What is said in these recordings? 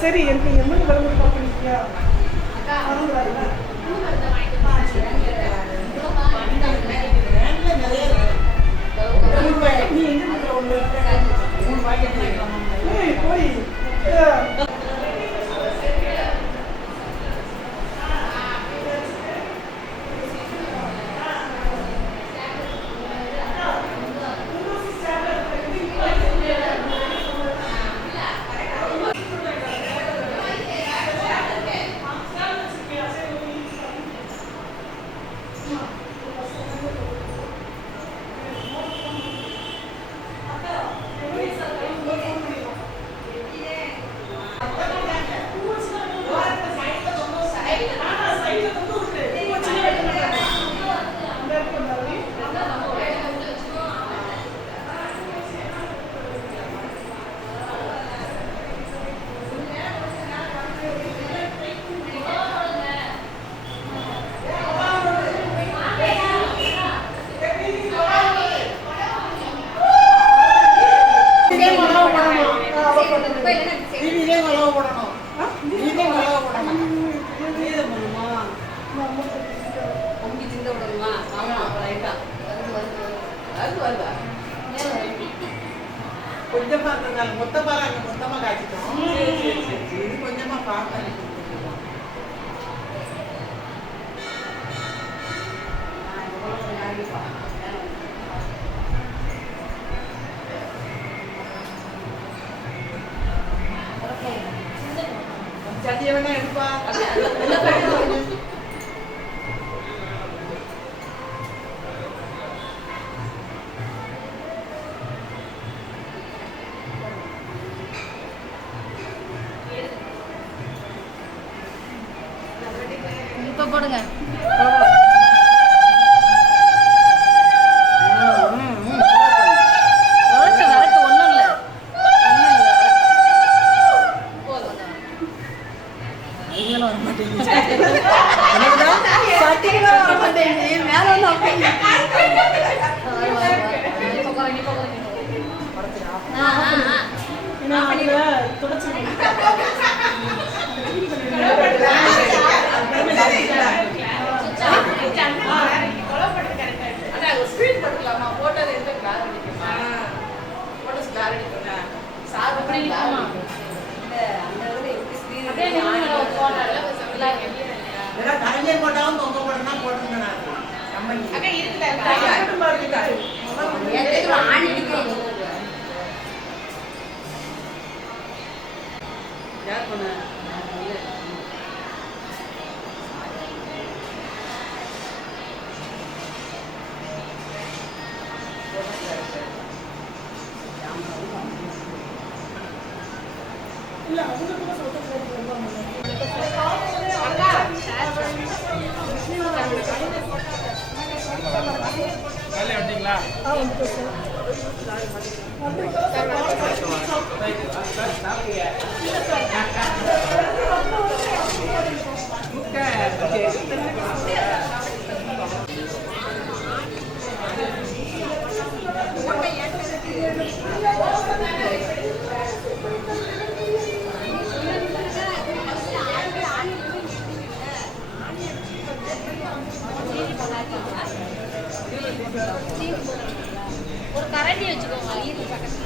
சரி எனக்கு எம்மன் விளம்பரம் பார்க்கணும்யா நீ எங்க போய் கொஞ்சமா இருந்ததால மொத்தமா மொத்தமா காய்ச்சிட்டோம். இது கொஞ்சமா பார்க்க சட்டியை வேணா எடுப்பா. இப்ப போடுங்க. கலைஞர் போட்டாலும் தொங்க போட்டா போட்டுருங்க. ஒரு கரண்டி வச்சுக்கோங்க ஈர்க்கு பக்கத்துல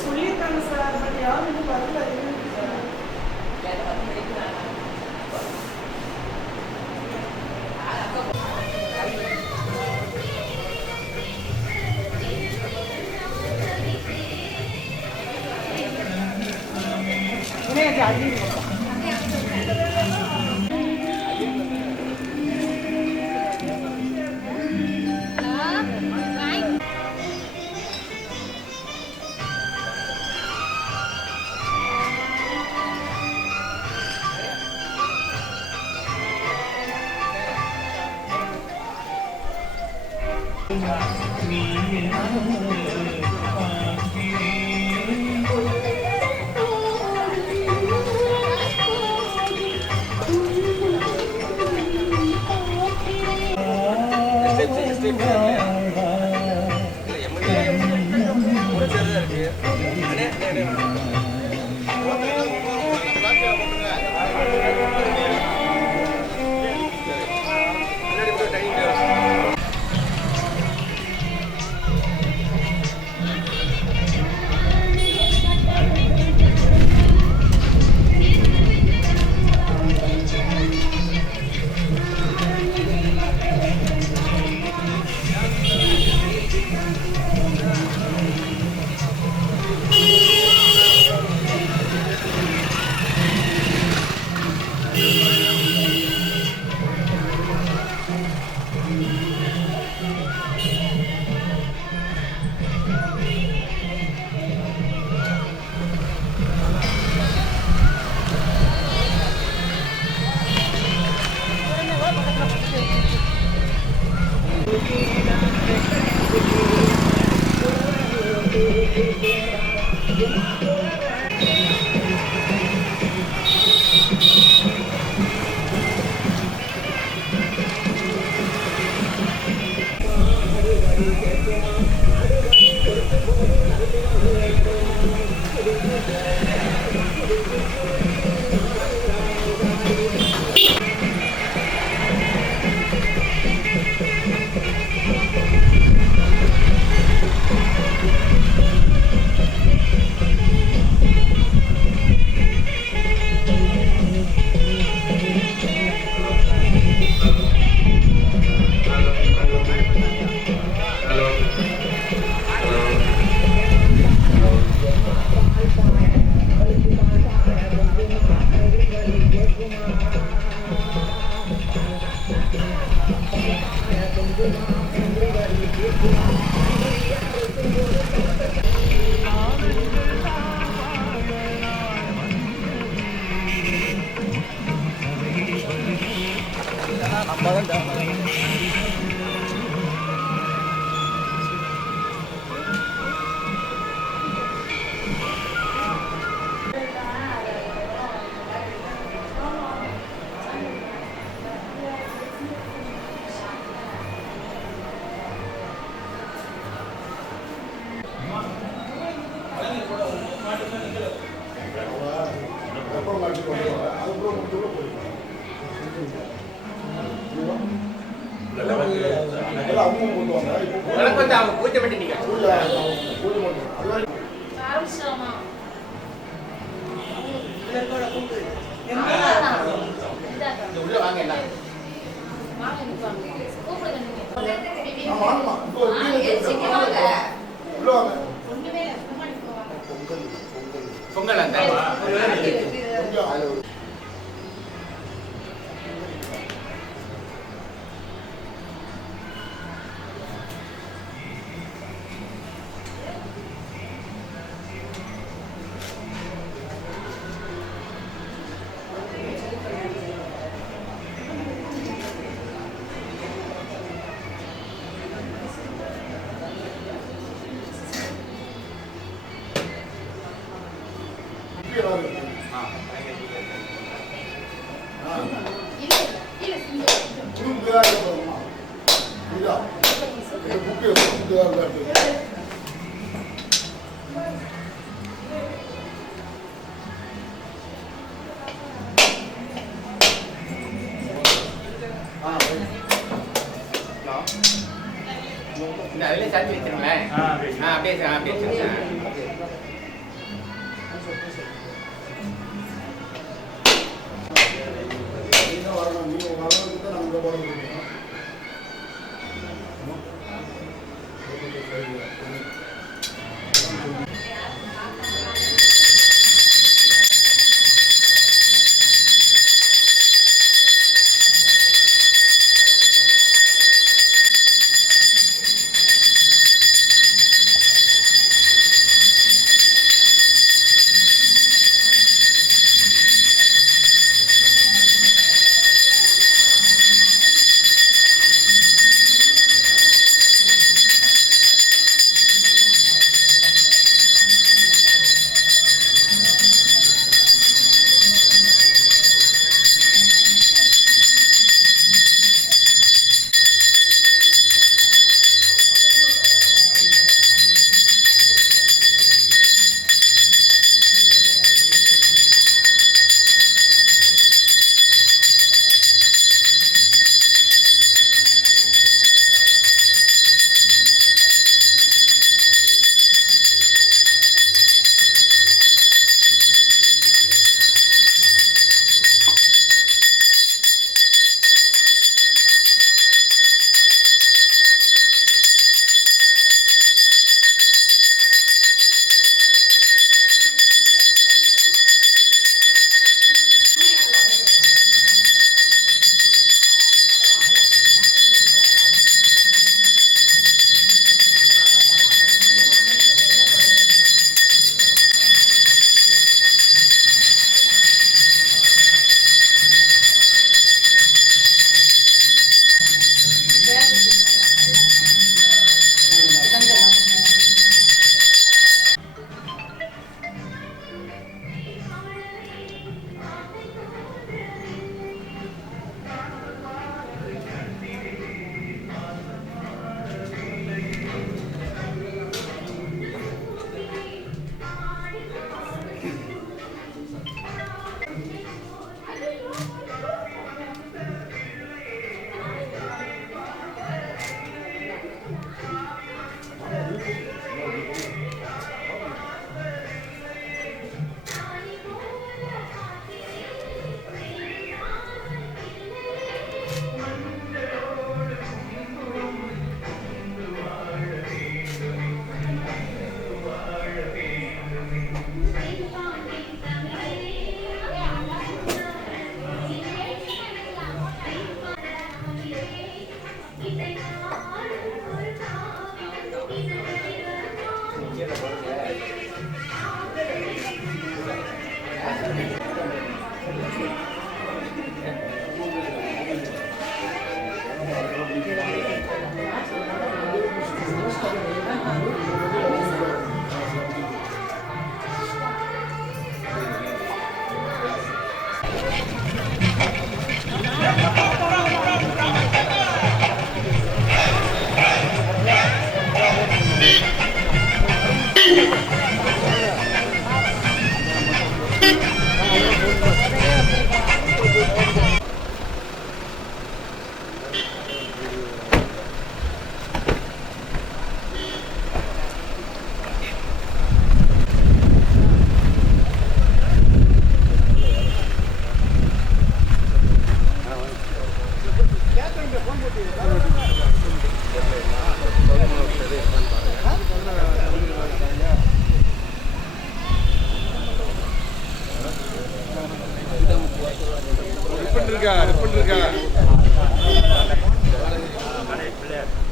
சொல்லியிருக்காங்க சார் பட் யாரும் இன்னும் வரல. பொங்கல் அந்த இந்த அதிலே சாத்தி வச்சிருங்களேன். அப்படியே வச்சுருங்க.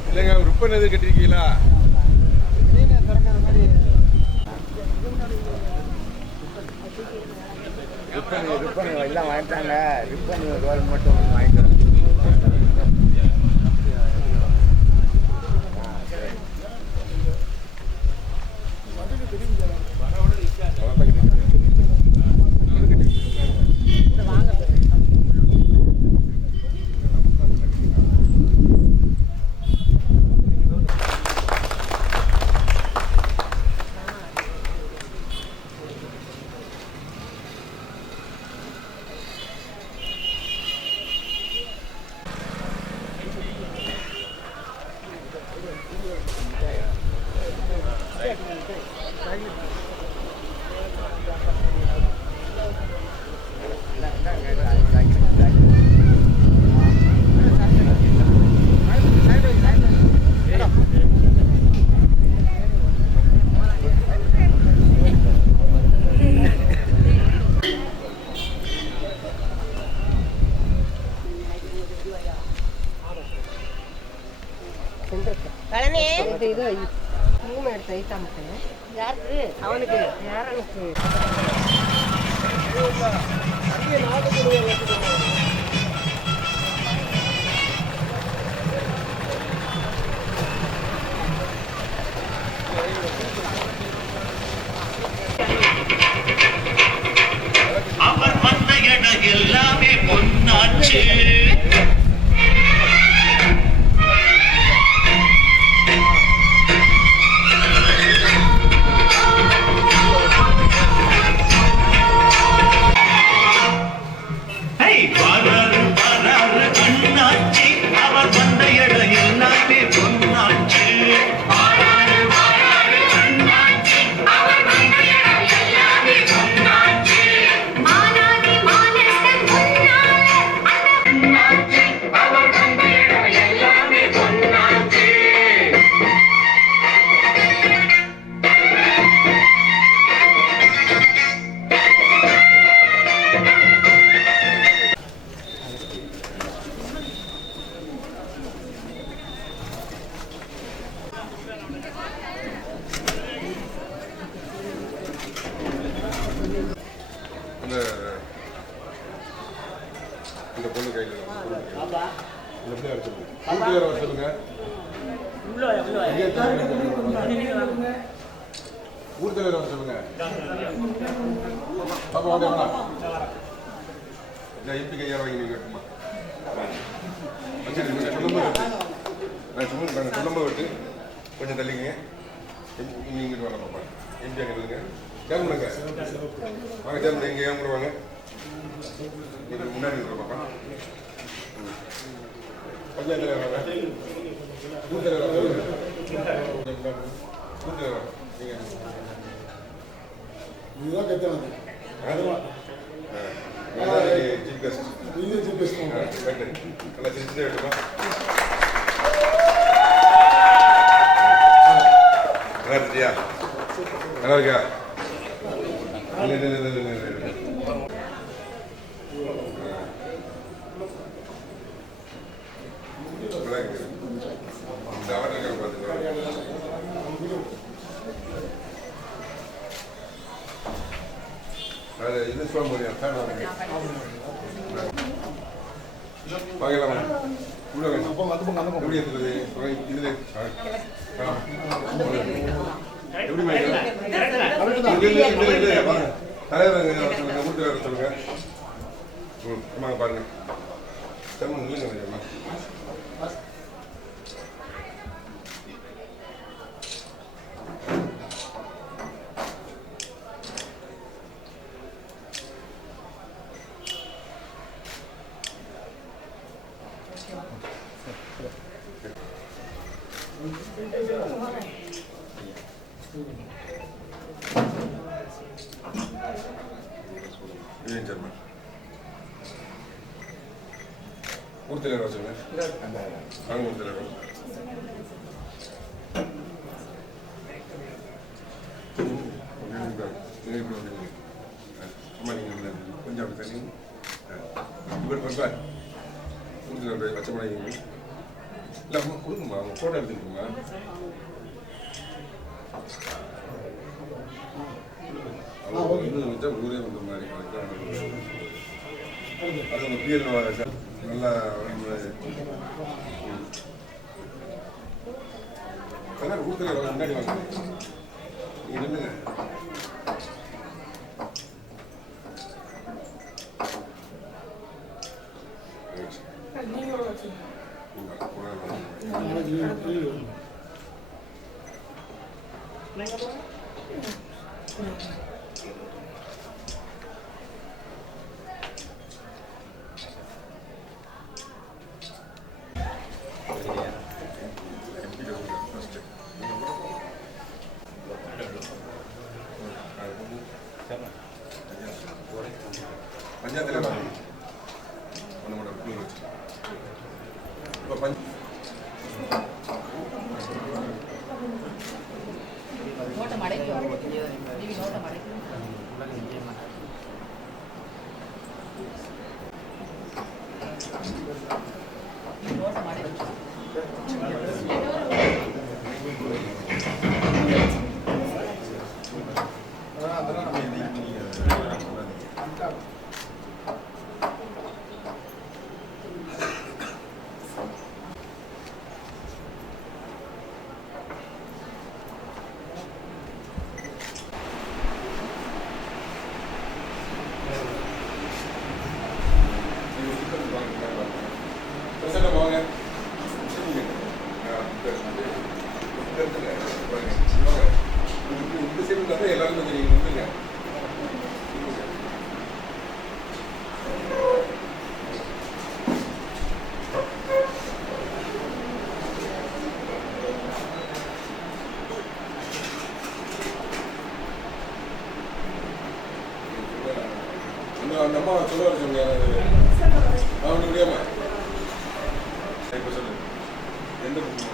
இல்லைங்க ரிப்பன் எது கட்டிருக்கீங்களா? ரிப்பன் எல்லாம் வாங்கிட்டாங்க. ரிப்பன் ரோல் மட்டும் வாங்கிக்கிறோம். பழனி இது மூணு எடுத்து ஐட்டாமட்டு யாருக்கு அவனுக்கு யாரனுக்கு அவர் வந்த இடம் எல்லாமே பொன்னாச்சு. வராரு வராரு அண்ணாச்சி, அவர் வந்த இடம் எல்லாமே பொன்னாச்சு. இந்த பொண்ணு கையில் சொல்லுங்க. ஊர் தலைவர் சொல்லுங்க. பாப்பா வாங்க எம்பி கையா வாங்கி நீங்க கட்டுமா சொல்லும்போது விட்டு கொஞ்சம் தள்ளிங்க. நீங்க வாங்க பாப்பா எம்பி அங்கே இல்லைங்க கேமுங்க வாங்க கேமு இங்கே ஏன் வாங்க முன்னாடி இருக்கிற பாப்பா பஞ்சாயத்து தலைவர் ஊர் தலைவர் ஊர் தலைவர் இதுதான் கத்தனது சீஃப் கெஸ்ட் நல்லா செஞ்சு எடுத்துமா நல்லா இருக்கியா நல்லா இருக்கா இந்த ஆர்டர் பார்த்துக்கலாம். அது இது சொல்ல முடியும் சார் வாங்கலாம் உள்ள எப்படி இருந்தது இதுல எப்படி தலைவர் ஊர் சொல்லுங்க. ஆமாங்க பாருங்க தமிழ் இல்லைங்க ஊர் தலைவர் சொல்லுங்க. வாங்க ஊர் தலைவர் அம்மா நீங்கள் கொஞ்சம் அப்படி தண்ணி ஊர் தலைவர் பச்சைப்படாங்க இல்லை அம்மா கொடுங்கம்மா அவங்க ஃபோட்டோ எடுத்துக்கிட்டுமா அவங்க இன்னும் வச்சா ஊரே வந்த மாதிரி அது உங்கள் பிஎல் நல்லா ஊத்துல முன்னாடி வாங்க நீங்க நில்லுங்க. பஞ்சாயத்துல ஒன்று மட்டும் நீங்க வச்சு இப்போ நோட்டம் அடைக்கும் நோட்டம் அடைக்கும் நோட்டம் அடைக்கும் எல்லாருமே தெரியுங்க அந்த அம்மா சொல்ல வர சொன்னீங்க அவனுக்கு முடியாம இப்போ சொல்லு எந்த புக்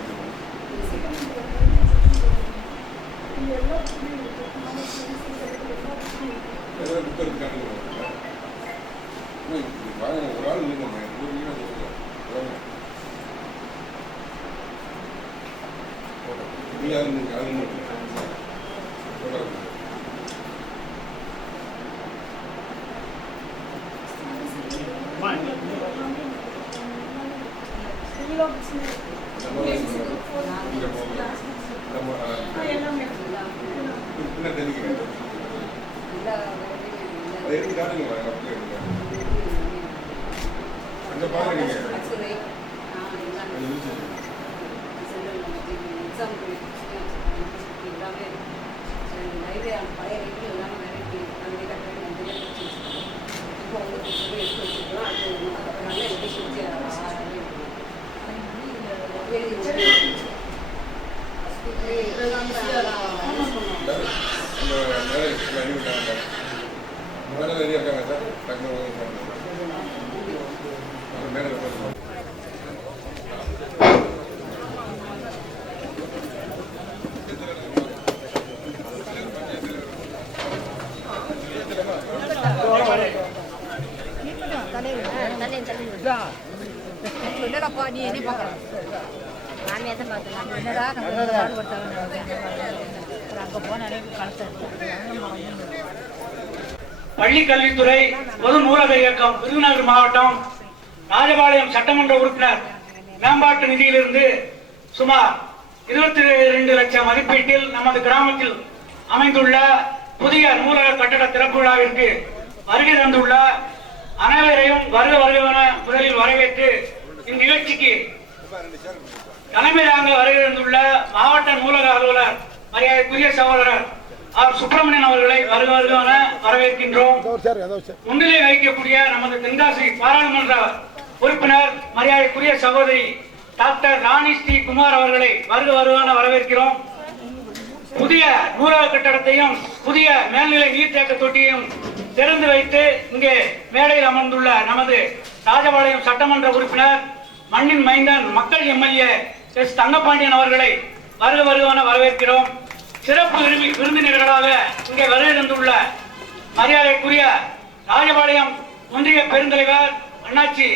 ஏதாவது புக் இருக்காங்க ஒரு ஆள் இல்லைங்க எடுத்து காட்டுங்க அங்கே பாருங்க மேலே ரெடியாக இருக்காங்க சார் டக்குனு மேலே என்னடாப்பா நீ என்ன பார்க்குற நான் எதை பார்க்கலாம் என்னடா அங்கே போனாலே பள்ளிக்கல்வித்துறை பொது நூலக இயக்கம் விருதுநகர் மாவட்டம் ராஜபாளையம் சட்டமன்ற உறுப்பினர் மேம்பாட்டு நிதியிலிருந்து சுமார் 22 லட்சம் மதிப்பீட்டில் நமது கிராமத்தில் அமைந்துள்ள புதிய நூலக கட்டட திறப்பு விழாவிற்கு வருகை தந்துள்ள அனைவரையும் வருக வருகவென முதலில் வரவேற்று இந்நிகழ்ச்சிக்கு தலைமை தாங்க வருகை தந்துள்ள மாவட்ட நூலக அலுவலர் மரியாதைக்குரிய சகோதரர் ஆர் சுப்பிரமணியன் அவர்களை வருக வருகவென வரவேற்கின்றோம். முன்னிலை வைக்கக்கூடிய நமது தென்காசி பாராளுமன்ற உறுப்பினர் மரியாதைக்குரிய சகோதரி டாக்டர் ராணி ஸ்ரீ குமார் அவர்களை வருக வருகவென வரவேற்கிறோம். புதிய நூலக கட்டடத்தையும் புதிய மேல்நிலை நீர்த்தேக்க தொட்டியையும் திறந்து வைத்து இங்கே மேடையில் அமர்ந்துள்ள நமது ராஜபாளையம் சட்டமன்ற உறுப்பினர் மண்ணின் மைந்தன் மக்கள் எம்எல்ஏ எஸ் தங்கபாண்டியன் அவர்களை வருக வருகவென வரவேற்கிறோம். சிறப்பு விருந்தினர்களாக இங்கே வருகை தந்துள்ள மரியாதைக்குரிய ராஜபாளையம் ஒன்றிய பெருந்தலைவர் அண்ணாச்சி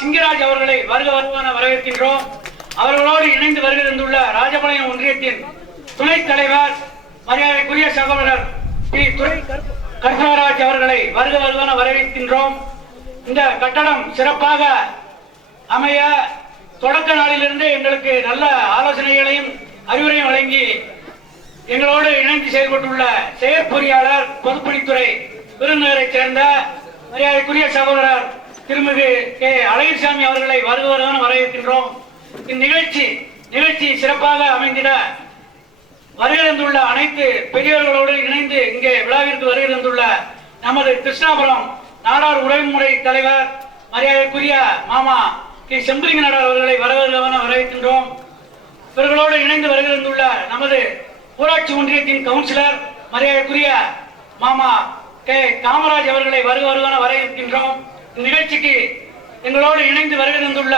சிங்கராஜ் அவர்களை வருக வருகவென வரவேற்கின்றோம். அவர்களோடு இணைந்து வருகை தந்துள்ள ராஜபாளையம் ஒன்றியத்தின் துணைத் தலைவர் மரியாதைக்குரிய சகோதரர் ஸ்ரீ துரை கருப்பராஜ் அவர்களை வருக வருகவென வரவேற்கின்றோம். இந்த கட்டடம் சிறப்பாக அமைய தொடக்க நாளிலிருந்து எங்களுக்கு நல்ல ஆலோசனைகளையும் அறிவுரையும் வழங்கி எங்களோடு இணைந்து செயல்பட்டுள்ள செயற்பொறியாளர் பொதுப்பணித்துறை விருதுநகரை சேர்ந்த மரியாதைக்குரிய சகோதரர் திருமிகு கே அழகிரிசாமி அவர்களை வருக வருகவென வரவேற்கின்றோம். இந்நிகழ்ச்சி சிறப்பாக அமைந்திட வருகை தந்துள்ள அனைத்து பெரியவர்களோடு இணைந்து இங்கே விழாவிற்கு வருகை தந்துள்ள நமது கிருஷ்ணாபுரம் நாடார் உறவுமுறை தலைவர் மரியாதைக்குரிய மாமா கே செம்பலிங்க நாடார் அவர்களை வருகவென வரவேற்கின்றோம். இவர்களோடு இணைந்து வருகை தந்துள்ள நமது ஊராட்சி ஒன்றியத்தின் கவுன்சிலர் மரியாதைக்குரிய மாமா காமராஜ் அவர்களை வருவன வரவேற்கின்றோம். இந்நிகழ்ச்சிக்கு எங்களோடு இணைந்து வருகை தந்துள்ள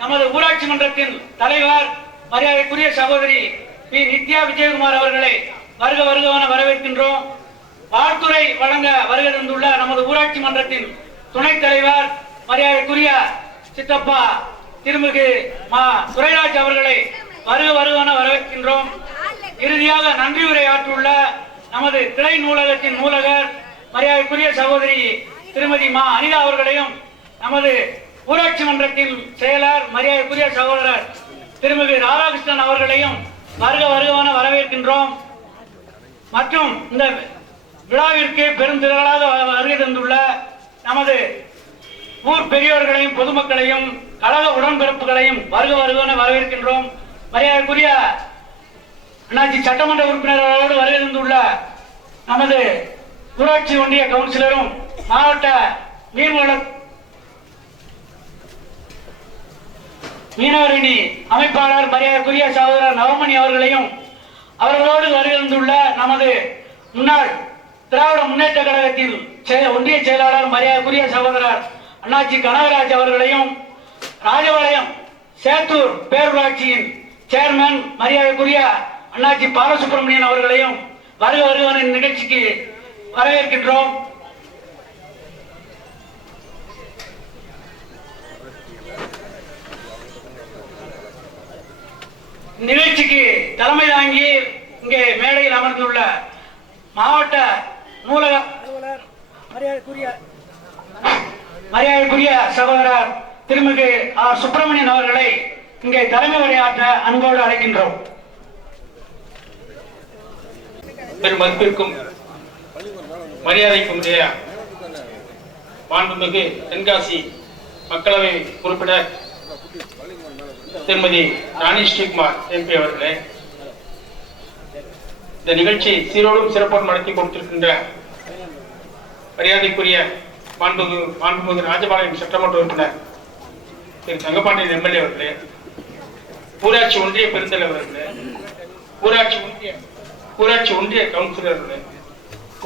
நமது ஊராட்சி மன்றத்தின் தலைவர் மரியாதைக்குரிய சகோதரி பி நித்யா விஜயகுமார் அவர்களை வருவன வரவேற்கின்றோம். வாழ்த்துறை வழங்க வருகை தந்துள்ள நமது ஊராட்சி மன்றத்தின் துணைத் தலைவர் மரியாதைக்குரிய சித்தப்பா திருமிகு மா துரைராஜ் அவர்களை வருவன வரவேற்கின்றோம். இறுதியாக நன்றி உரையாற்றியுள்ள நமது கிளை நூலகத்தின் நூலகர் மரியாதைக்குரிய சகோதரி திருமதி மா அனிதா அவர்களையும் நமது ஊராட்சி மன்றத்தின் செயலர் மரியாதைக்குரிய சகோதரர் திருமிகு ராதாகிருஷ்ணன் அவர்களையும் வருவன வரவேற்கின்றோம். மற்றும் இந்த விழாவிற்கு பெருந்திரளாக வருகை தந்துள்ள நமது ஊர் பெரியோர்களையும் பொதுமக்களையும் கழக உடன்பிறப்புகளையும் வருவன வரவேற்கின்றோம். மரியாதைக்குரிய அண்ணாச்சி சட்டமன்ற உறுப்பினர்களோடு வருகை தந்துள்ள நமது ஊராட்சி ஒன்றிய கவுன்சிலரும் மாவட்ட நீர்வள மீனவரணி அமைப்பாளர் மரியாதைக்குரிய சகோதரர் நவமணி அவர்களையும் அவர்களோடு வருகை தந்துள்ள நமது முன்னாள் திராவிட முன்னேற்ற கழகத்தில் ஒன்றிய செயலாளர் மரியாதைக்குரிய சகோதரர் அண்ணாச்சி கனகராஜ் அவர்களையும் ராஜபாளையம் சேத்தூர் பேரூராட்சியின் சேர்மன் மரியாதைக்குரிய அண்ணாச்சி பாலசுப்ரமணியன் அவர்களையும் வருவன நிகழ்ச்சிக்கு வரவேற்கின்றோம். நிகழ்ச்சிக்கு தலைமை தாங்கி இங்கே மேடையில் அமர்ந்துள்ள மாவட்ட நூலக அலுவலர் மரியாதைக்குரிய சகோதரர் திருமிகு ஆர் சுப்பிரமணியன் அவர்களை இங்கே தலைமை உரையாற்ற அன்போடு அழைக்கின்றோம். பெருமதிப்பிற்கும் மரியாதைக்கும் உடைய மாண்புமிகு தென்காசி மக்களவை உறுப்பினர் திருமதி ராணி ஸ்ரீகுமார் எம்பி அவர்களே, இந்த நிகழ்ச்சியை சீரோடும் சிறப்போடும் நடத்தி கொடுத்திருக்கின்ற மரியாதைக்குரிய மாண்புமிகு ராஜபாளையம் சட்டமன்ற உறுப்பினர் திரு தங்கப்பாண்டியன் எம்எல்ஏ அவர்களே, ஊராட்சி ஒன்றிய பெருந்தலைவர் அவர்களே, ஊராட்சி ஒன்றிய கவுன்சிலர்களே,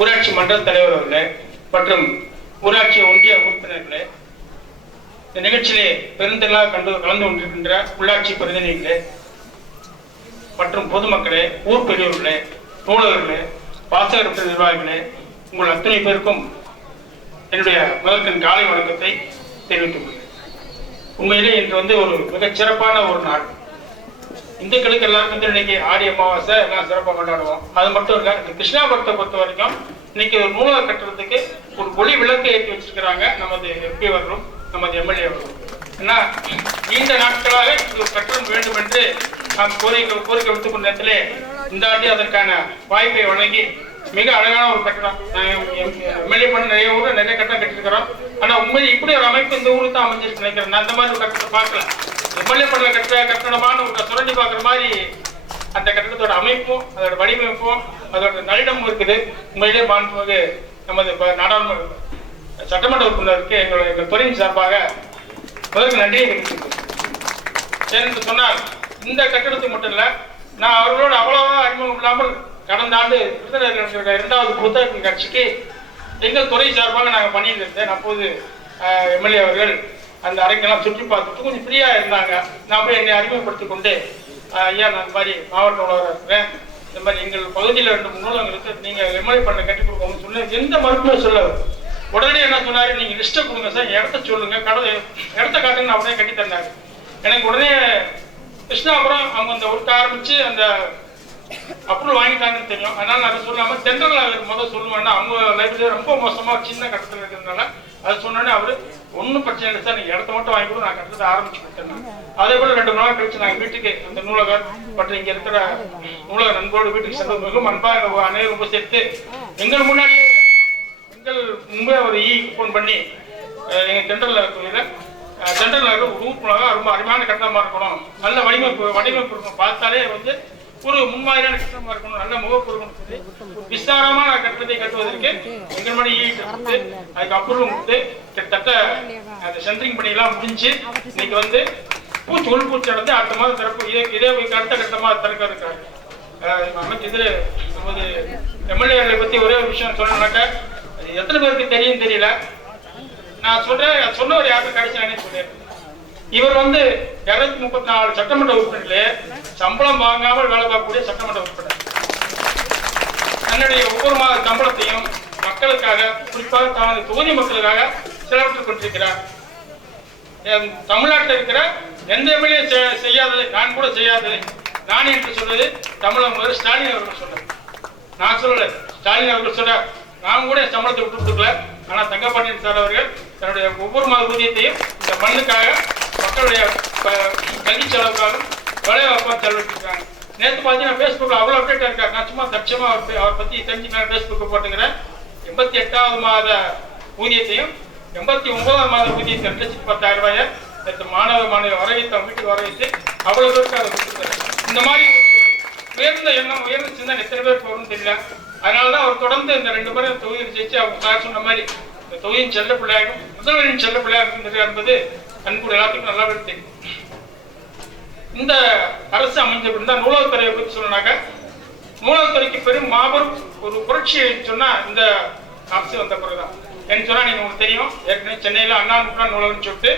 ஊராட்சி மன்ற தலைவர் அவர்களே மற்றும் ஊராட்சி ஒன்றிய உறுப்பினர்களே, இந்த நிகழ்ச்சியிலே பெருந்தெல்லாம் கலந்து கொண்டிருக்கின்ற உள்ளாட்சி பிரதிநிதிகளே மற்றும் பொதுமக்களே, ஊர் பெரியவர்களே, நூலகர்களே, வாசகர் நிர்வாகிகளே, உங்கள் அத்தனை பேருக்கும் என்னுடைய முதற்கண் காலை வணக்கத்தை தெரிவித்துக் கொள்கிறேன். உண்மையிலே இன்று ஒரு மிகச் சிறப்பான ஒரு நாள். இந்துக்களுக்கு எல்லாருக்கும் இன்னைக்கு ஆடி அமாவாசை எல்லாம் சிறப்பாக கொண்டாடுவோம். அது மட்டும் இல்ல, இந்த கிருஷ்ணாபுரத்தை பொறுத்த வரைக்கும் இன்னைக்கு ஒரு நூலக கட்டுறதுக்கு ஒரு ஒளி விளக்கு ஏற்றி வச்சிருக்கிறாங்க நமது எம்பி அவர்களும் நமது எம்எல்ஏ அவர்களும். ஏன்னா நீண்ட நாட்களாக இது ஒரு கட்டணம் வேண்டும் என்று நாம் கோரிக்கை விடுத்துக் கொண்ட நேரத்திலே இந்த ஆண்டு அதற்கான வாய்ப்பை வழங்கி மிக அழகான ஒரு கட்டணம் எம்எல்ஏ பண்ண நிறைய கட்டணம் கட்டிருக்கிறோம். ஆனா உண்மையில் இப்படி ஒரு அமைப்பு இந்த ஊருக்கு தான் அமைஞ்சிருக்கு நினைக்கிறேன். நான் அந்த மாதிரி ஒரு கட்டணம் பார்க்கல. எம்எல்ஏ பண்ண கட்டணமான ஒரு சுரண்டி பார்க்குற மாதிரி அந்த கட்டணத்தோட அமைப்பும் அதோட வடிவமைப்பும் அதோட நளினமும் இருக்குது. உண்மையிலே மாண்புமிகு நமது நாடாளுமன்ற சட்டமன்ற உறுப்பினருக்கு எங்கள் துறையின் சார்பாக முதலுக்கு நன்றியை தெரிவித்துள்ளோம். ஏனென்று சொன்னால் இந்த கட்டடத்துக்கு மட்டும் இல்லை, நான் அவர்களோடு அவ்வளவா அறிமுகம் இல்லாமல் கடந்த ஆண்டு விருதுநகர் 2வது புத்தக கட்சிக்கு எங்கள் துறை சார்பாக நாங்கள் பண்ணிட்டு இருந்தேன். அப்போது எம்எல்ஏ அவர்கள் அந்த அறைக்கெல்லாம் சுற்றி பார்த்துட்டு கொஞ்சம் ஃப்ரீயாக இருந்தாங்க. நான் போய் என்னை அறிமுகப்படுத்திக் கொண்டு, ஐயா நான் இந்த மாதிரி மாவட்ட நூலகராக இருக்கிறேன், இந்த மாதிரி எங்கள் பகுதியில் 2 நூலகங்களுக்கு நீங்கள் எம்எல்ஏ பண்ண கட்டி கொடுக்கணும்னு சொன்னேன். எந்த மறுப்பும் சொல்ல உடனே என்ன சொன்னாரு, நீங்கள் லிஸ்ட்டை கொடுங்க சார், இடத்த சொல்லுங்க, இடத்த காட்டுங்க, நான் உடனே கட்டி தந்தாரு. எனக்கு உடனே கிருஷ்ணாபுரம் அவங்க அந்த ஒர்க் ஆரம்பிச்சு அந்த அப்ரூவல் வாங்கிட்டாங்கன்னு தெரியும். அதனால நான் சொல்லாமல் சென்ட்ரல் முதல் சொல்லுவேன்னா அவங்க லைப்ரரி ரொம்ப மோசமாக சின்ன கட்டத்தில் இருக்கிறதுனால அது சொன்னோன்னே அவர் ஒன்றும் பிரச்சனை இல்லை சார், நீங்கள் இடத்த மட்டும் வாங்கி கூட நான் கட்டத்தை ஆரம்பிச்சு கொடுத்தேன். அதே போல 2 நாள் கழிச்சு நாங்கள் வீட்டுக்கு அந்த நூலகர் மற்றும் இங்கே இருக்கிற நூலக நண்பரோடு வீட்டுக்கு செல்வது மிகவும் அன்பாக அனைவரும் ரொம்ப சேர்த்து எங்கள் முன்னாடியே முன்பே ஒரு ஃபோன் பண்ணி எங்கள் சென்ட்ரல் நகர் ஊர்ப்புலாக ரொம்ப அருமையான கட்டணமாக இருக்கணும், நல்ல வடிவமைப்பு இருக்கணும், பார்த்தாலே ஒரு முன்மாதிரியான கட்டணமாக இருக்கணும், நல்ல முகப்பு இருக்கணும் சொல்லி விசாரமான கட்டணத்தை கட்டுவதற்கு எங்கள் மணி கொடுத்து அதுக்கு அப்ரூவல் கொடுத்து கிட்டத்தட்ட அந்த சென்ட்ரிங் பணியெல்லாம் முடிஞ்சு இன்னைக்கு உள்பூச்சி நடந்து அடுத்த மாதம் திறப்பு இதே அடுத்த கட்டமாக திறக்க இருக்காங்க. இதில் நமது எம்எல்ஏகளை பற்றி ஒரே ஒரு விஷயம் சொல்லணும்னாக்க, எத்தனை பேருக்கு தெரியும் தெரியல. நான் சொல்றேன், சொன்னவர் யாரும் கடைசி நானே சொல்லிடுறேன். இவர் வந்து 234 சட்டமன்ற உறுப்பினர்களே சம்பளம் வாங்காமல் வேலை பார்க்கக்கூடிய சட்டமன்ற உறுப்பினர். தன்னுடைய ஒவ்வொரு மாத சம்பளத்தையும் மக்களுக்காக, குறிப்பாக தனது தொகுதி மக்களுக்காக செலவிட்டுக் கொண்டிருக்கிறார். தமிழ்நாட்டில் இருக்கிற எந்த எம்எல்ஏ செய்யாதது, நான் கூட செய்யாதது. நான் என்று சொல்வது தமிழக முதல்வர் ஸ்டாலின் அவர்கள் சொன்னார். நான் சொல்லல, ஸ்டாலின் அவர்கள் சொன்னார். நான் கூட சம்பளத்தை விட்டு கொடுக்கல. ஆனா தங்கப்பாண்டியன் சார் அவர்கள் தன்னுடைய ஒவ்வொரு மாத ஊதியத்தையும் இந்த மண்ணுக்காக, மக்களுடைய கல்வி செலவுக்காக வேலைவாய்ப்பாக செலவிட்டிருக்காங்க. நேற்று பார்த்தீங்கன்னா ஃபேஸ்புக்கில் அவ்வளோ அப்டேட் இருக்காரு. நான் சும்மா தட்சமா அவரை பற்றி தெரிஞ்சுக்கிறேன். ஃபேஸ்புக்கில் போட்டுக்கிறேன். 88வது மாத ஊதியத்தையும் 89வது மாத ஊதியத்தை 2,10,000 ரூபாயை நேற்று மாணவ வரவைத்து அவங்க வீட்டுக்கு வரவைத்து அவ்வளோ பேருக்கு அதை கொடுத்துருக்காரு. இந்த மாதிரி உயர்ந்த எண்ணம், உயர்ந்த சிந்தனை எத்தனை பேருக்கு வரும்னு தெரியல. அதனாலதான் அவர் தொடர்ந்து இந்த 2 பேரும் தொகுதியில் ஜெயிச்சு அவங்க சார் சொன்ன மாதிரி இந்த தொகுதியின் செல்ல பிள்ளையாகும், முதல்வரின் செல்ல பிள்ளையாக இருந்தது என்பது அன்பு எல்லாத்துக்கும் நல்லாவே தெரியும். இந்த அரசு அமைஞ்ச நூலகத்துறையை பற்றி சொன்னாக்க, நூலகத்துறைக்கு பெரும் மாபெரும் ஒரு புரட்சி சொன்னா இந்த அரசு வந்த பிறகுதான். என்று சொன்னா நீங்க உங்களுக்கு தெரியும், ஏற்கனவே சென்னையில அண்ணா நூற்றாண்டு நூலகம்னு சொல்லிட்டு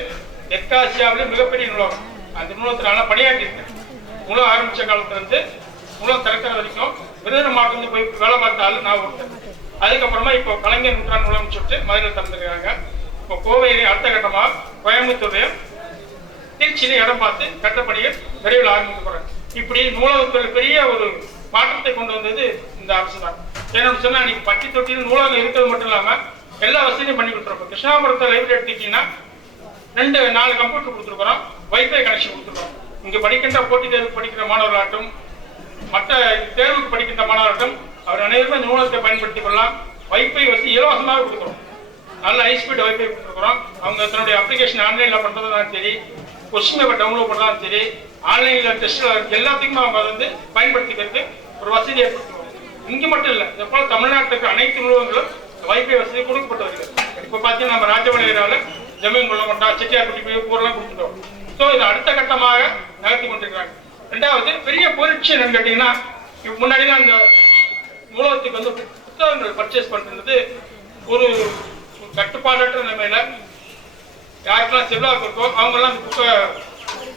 தெற்காசியாவிலே மிகப்பெரிய நூலகம். அந்த நூலகத்தினால பணியாற்றி இருக்கேன். நூலகம் ஆரம்பிச்ச காலத்துல இருந்து நூலகம் திறக்கிற வரைக்கும் விருதுநகர் மாவட்டத்தில் போய் வேலை பார்த்தாலும் நான் ஒருத்தர். அதுக்கப்புறமா இப்போ கலைஞர் நூற்றாண்டு நூலகம்னு சொல்லிட்டு மதுரையில் திறந்துருக்காங்க. இப்போ கோவையிலே அடுத்த கட்டமா கோயம்புத்தூர்லையும் திருச்சியில இடம் பார்த்து கட்டப்பணிகள் விரைவில் ஆரம்பிக்க போறாங்க. இப்படி நூலகத்துறை பெரிய ஒரு மாற்றத்தை கொண்டு வந்தது இந்த அரசு தான். ஏன்னு சொன்னா இன்னைக்கு பட்டி தொட்டியில் நூலகம் இருக்கிறது மட்டும் இல்லாம எல்லா வசதியும் பண்ணி கொடுத்துருக்கோம். கிருஷ்ணாபுரத்தை லைப்ரரி எடுத்துக்கிட்டீங்கன்னா 4 கம்ப்யூட்டர் கொடுத்துருக்கிறோம், வைஃபை கனெக்ஷன் கொடுத்துருக்கோம். இங்க படிக்கின்ற போட்டித் தேர்வுக்கு படிக்கிற மாணவர்களாகட்டும், மற்ற தேர்வுக்கு படிக்கின்ற மாணவர்களாகட்டும், அவர் அனைவருமே நூலகத்தை பயன்படுத்திக் கொள்ளலாம். வைஃபை வசதி இலவசமாக கொடுக்குறோம். நல்ல ஹைஸ்பீட் வைஃபை கொடுத்துருக்குறோம். அவங்க தன்னுடைய அப்ளிகேஷன் ஆன்லைன்ல பண்றதுதான் சரி, கொஸ்டின் பேப்பர் டவுன்லோட் பண்ணலாம் சரி, ஆன்லைன்ல டெஸ்ட் எல்லாத்துக்குமே அவங்க வந்து பயன்படுத்திக்கிறதுக்கு ஒரு வசதி ஏற்படுத்துவோம். இங்க மட்டும் இல்லை, இதே போல தமிழ்நாட்டுக்கு அனைத்து நூலகங்களும் வைஃபை வசதி கொடுக்கப்பட்டு வருகிறது. இப்போ பார்த்தீங்கன்னா நம்ம ராஜபாளையம் ஏரியாவில் ஜமீன் கொள்ளமட்டா, செட்டியார்பட்டி போர்லாம் கொடுத்துட்டோம். ஸோ இது அடுத்த கட்டமாக நகர்த்தி கொண்டிருக்கிறாங்க. 2வது பெரிய புரட்சி என்னன்னு கேட்டீங்கன்னா, முன்னாடி தான் அந்த நூலகத்துக்கு வந்து புத்தகங்கள் பர்ச்சேஸ் பண்றது ஒரு கட்டுப்பாடற்ற நிலைமையில யாருக்கெல்லாம் செல்வாக்கு இருக்கோ அவங்கெல்லாம் அந்த புக்கை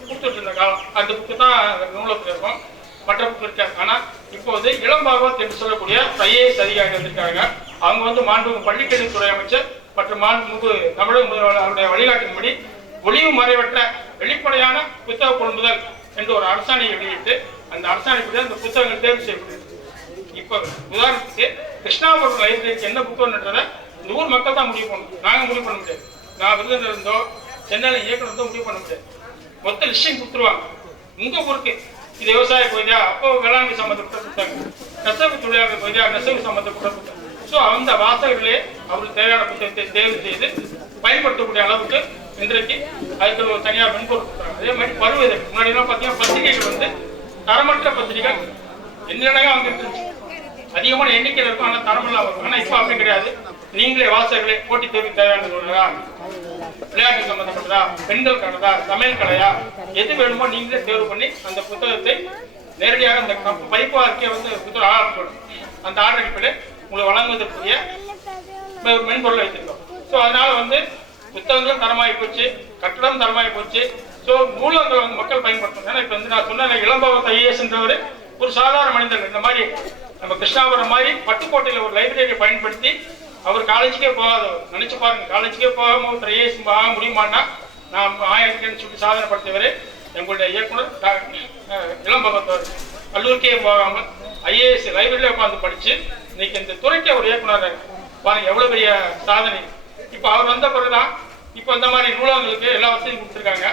கொடுத்துட்டு இருந்த காலம். அந்த புக்கு தான் நூலகத்தில் இருக்கும், மற்ற புக்கு இருக்காது. ஆனால் இப்போது இளம்பாகவத் என்று சொல்லக்கூடிய IAS அதிகாரி வந்திருக்காங்க. அவங்க வந்து மாண்புமிகு பள்ளிக்கல்வித்துறை அமைச்சர் மற்றும் மாண்புமிகு தமிழக முதல்வர் அவருடைய வழிகாட்டின்படி ஒளிவு மறைவற்ற வெளிப்படையான புத்தக கொள்முதல் என்று ஒரு அரசாணை வெளியிட்டு அந்த அரசாணைப்படி அந்த புத்தகங்கள் தேர்வு செய்யப்படுது. இப்போ உதாரணத்துக்கு கிருஷ்ணாபுரம் லைப்ரரிக்கு என்ன புத்தகம்ன்றதை இந்த ஊர் மக்கள் தான் முடிவு பண்ணணும். நாங்கள் முடிவு பண்ண முடியாது. நான் விருதுநகர் இருந்தோ சென்னையில் இயக்குனர் இருந்தோ முடிவு பண்ண முடியாது. மொத்த லிஸ்டிங் கொடுத்துருவாங்க. உங்க ஊருக்கு இது விவசாய பகுதியா, அப்போ வேளாண்மை சம்பந்தப்பட்ட புத்தகம், நெசவு தொழிலாளர் பகுதியா, நெசவு சம்பந்தப்பட்ட புத்தகம். ஸோ அந்த வாசகர்களே அவருக்கு தேவையான புத்தகத்தை தேர்வு செய்து பயன்படுத்தக்கூடிய அளவுக்கு இன்றைக்கு அதுக்கு ஒரு தனியார் மென்பொருள் கொடுக்குறாங்க. அதே மாதிரி பருவ இதழ் முன்னாடிலாம் பார்த்தீங்கன்னா பத்திரிகைகள் வந்து தரமற்ற பத்திரிகை என்னென்ன அங்கே இருந்துச்சு, அதிகமான எண்ணிக்கையில் இருக்கும், ஆனால் தரமெல்லாம் வரும். ஆனால் இப்போ அப்படி கிடையாது. நீங்களே வாசகர்களே போட்டித் தேர்வு தேவையானதா, விளையாட்டு சம்பந்தப்பட்டதா, பெண்கள் கடைதா, சமையல் கடையா, எது வேணுமோ நீங்களே தேர்வு பண்ணி அந்த புத்தகத்தை நேரடியாக அந்த பதிப்பாளருக்கே வந்து புத்தகம் ஆர்டர் பண்ணும். அந்த ஆர்டர் அடிப்படையில் உங்களை வழங்குவதற்குரிய ஒரு மென்பொருளை வைத்திருக்கோம். ஸோ அதனால வந்து புத்தகங்களும் தரமாகி போச்சு, கட்டடம் தரமாகி போச்சு. ஸோ நூலகங்கள் வந்து மக்கள் பயன்படுத்தணும். ஏன்னா இப்போ வந்து நான் சொன்ன இளம்பாகவத் IASன்றவர் ஒரு சாதாரண மனிதர். இந்த மாதிரி நம்ம கிருஷ்ணாபுரம் மாதிரி பட்டுக்கோட்டையில் ஒரு லைப்ரரியை பயன்படுத்தி அவர் காலேஜுக்கே போகாதவர். நினைச்சு பாருங்க, காலேஜுக்கே போகாம ஒரு IAS ஆக முடியுமான்னா நான் 1000 சொல்லி சாதனை படுத்தியவர் எங்களுடைய இயக்குனர் இளம்பகத்தவர். கல்லூரிக்கே போகாமல் IAS லைப்ரரியில உட்காந்து படிச்சு இன்னைக்கு இந்த துறைக்கு ஒரு இயக்குனர் பாருங்க, எவ்வளவு பெரிய சாதனை. இப்போ அவர் வந்த பிறகுதான் இப்போ இந்த மாதிரி நூலகங்களுக்கு எல்லா வசதியும் கொடுத்துருக்காங்க.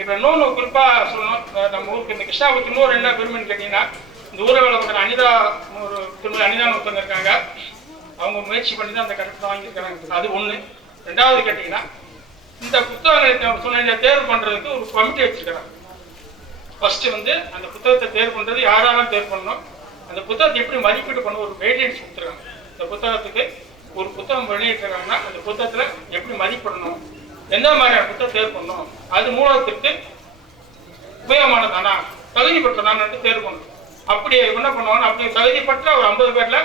இப்போ இன்னொன்று குறிப்பாக சொல்லணும், நம்ம ஊருக்கு இந்த கிருஷ்ணாபுரத்து இன்னொரு என்ன பெருமைன்னு கேட்டீங்கன்னா, இந்த ஊரை வேலை பார்க்குற அனிதா ஒரு திருமதி அனிதான்னு ஒருத்தவங்க இருக்காங்க. அவங்க முயற்சி பண்ணி தான் அந்த கட்டணத்தை வாங்கியிருக்கிறாங்க. அது ஒன்று. 2வது கேட்டீங்கன்னா, இந்த புத்தகங்களை சொன்ன தேர்வு பண்றதுக்கு ஒரு கமிட்டி வச்சிருக்கிறாங்க. ஃபர்ஸ்ட் வந்து அந்த புத்தகத்தை தேர்வு பண்றது யாராலும் தேர்வு பண்ணணும், அந்த புத்தகத்தை எப்படி மதிப்பீடு பண்ண ஒரு கைட்லைன்ஸ் கொடுத்துருக்காங்க. இந்த புத்தகத்துக்கு ஒரு புத்தகம் வெளியிட்டிருக்காங்கன்னா அந்த புத்தகத்துல எப்படி மதிப்பிடணும், எந்த மாதிரியான புத்தகம் தேர்வு பண்ணணும், அது மூலத்திற்கு உபயோகமானதானா, தகுதி பெற்றதானு தேர்வு பண்ணணும். அப்படி என்ன பண்ணுவாங்கன்னா, அப்படி தகுதி பெற்ற ஒரு 50 பேர்ல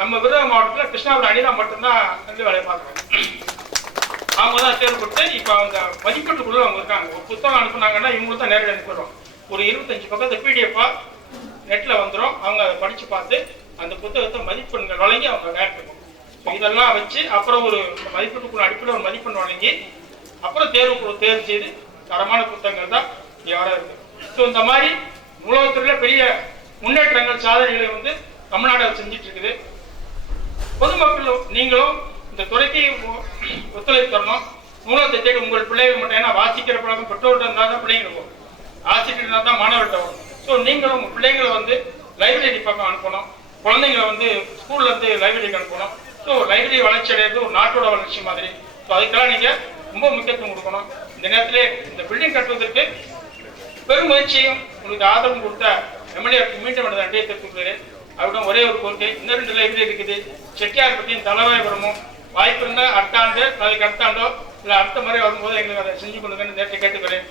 நம்ம விருதுநகர் மாவட்டத்தில் கிருஷ்ணாபுரம் அணிலா மட்டும்தான் வந்து வேலையை பார்க்குறாங்க. அவங்க தான் தேர்வு கொடுத்து இப்போ அவங்க மதிப்பீட்டுக்குள்ள அவங்க இருக்காங்க. ஒரு புத்தகம் அனுப்புனாங்கன்னா இவங்களுக்கு தான் நேரடி அனுப்பிடுறோம். ஒரு 25 பக்கத்தை பிடிஎஃபாக நெட்டில் வந்துடும். அவங்க அதை படித்து பார்த்து அந்த புத்தகத்தை மதிப்பெண்கள் வழங்கி அவங்க நேரத்துக்கும் இதெல்லாம் வச்சு அப்புறம் ஒரு மதிப்பீட்டுக்குள்ள அடிப்படையில் ஒரு மதிப்பெண் வழங்கி அப்புறம் தேர்வு செய்து தரமான புத்தகங்கள் தான் இங்கே வர இருக்கு. ஸோ இந்த மாதிரி நூலகத்துறையில் பெரிய முன்னேற்றங்கள் சாதனைகளை வந்து தமிழ்நாடு செஞ்சுட்டு இருக்குது. பொதுமக்கள் நீங்களும் இந்த துறைக்கு ஒத்துழைப்பு தரணும். நூலகத்தை தேடி உங்கள் பிள்ளைகள் மட்டும், ஏன்னா வாசிக்கிற பழக்கம் பெற்றோர்கிட்ட இருந்தால் தான் பிள்ளைங்களுக்கு வரும், ஆசிரியர் இருந்தால் தான் மாணவர்கிட்ட வரும். ஸோ நீங்களும் உங்கள் பிள்ளைங்களை வந்து லைப்ரரி பக்கம் அனுப்பணும், குழந்தைங்களை வந்து ஸ்கூல்ல இருந்து லைப்ரரிக்கு அனுப்பணும். ஸோ லைப்ரரி வளர்ச்சி அடைகிறது ஒரு நாட்டோட வளர்ச்சி மாதிரி. ஸோ அதுக்கெல்லாம் நீங்கள் ரொம்ப முக்கியத்துவம் கொடுக்கணும். இந்த நேரத்தில் இந்த பில்டிங் கட்டுவதற்கு பெரும் முயற்சியும் உங்களுக்கு ஆதரவு கொடுத்த எம்எல்ஏக்கு மீண்டும் எனது நன்றியை தெரிவித்துக்கிறேன். அவரிடம் ஒரே ஒரு கோரிக்கை, இன்னும் 2 லைப்ரரி இருக்குது. செட்டியார் பற்றியும் தலைவாயபுரமும் வாய்ப்பு இருந்தால் அடுத்த ஆண்டு அதுக்கு அடுத்தாண்டோ இல்லை அடுத்த முறை வரும்போது எங்களுக்கு அதை செஞ்சு கொடுங்கன்னு நேற்று கேட்டுக்கிறேன்.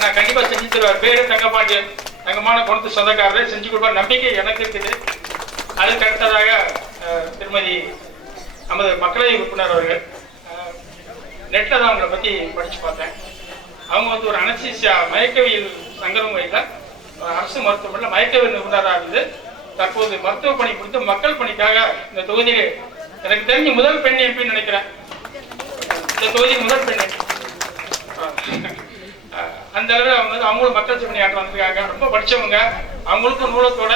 நான் கண்டிப்பாக செஞ்சு தருவார். பேரு தங்கப்பாண்டியன், தங்கமான குணத்து சொந்தக்காரரை செஞ்சு கொடுப்பார் நம்பிக்கை எனக்கு இருக்குது. அதுக்கு அடுத்ததாக திருமதி நமது மக்களவை உறுப்பினர் அவர்கள் நெட்டில் தான் அவங்களை பற்றி படித்து பார்த்தேன். அவங்க வந்து ஒரு அனஸ்தீசியா மயக்கவியல் சங்கரமுறையில் அரசு மருத்துவமனையில் மயக்கவியல் நிபுணராக இருந்து தற்போது மருத்துவ பணி குறித்து மக்கள் பணிக்காக இந்த தொகுதியில் எனக்கு தெரிஞ்ச முதல் பெண் எம்பின்னு நினைக்கிறேன். இந்த தொகுதி முதல் பெண் எம்பி. அந்த அளவில் அவங்க வந்து அவங்களும் மக்கள் சேவை ஆற்ற வந்திருக்காங்க. ரொம்ப படித்தவங்க, அவங்களுக்கும் நூலகத்தோட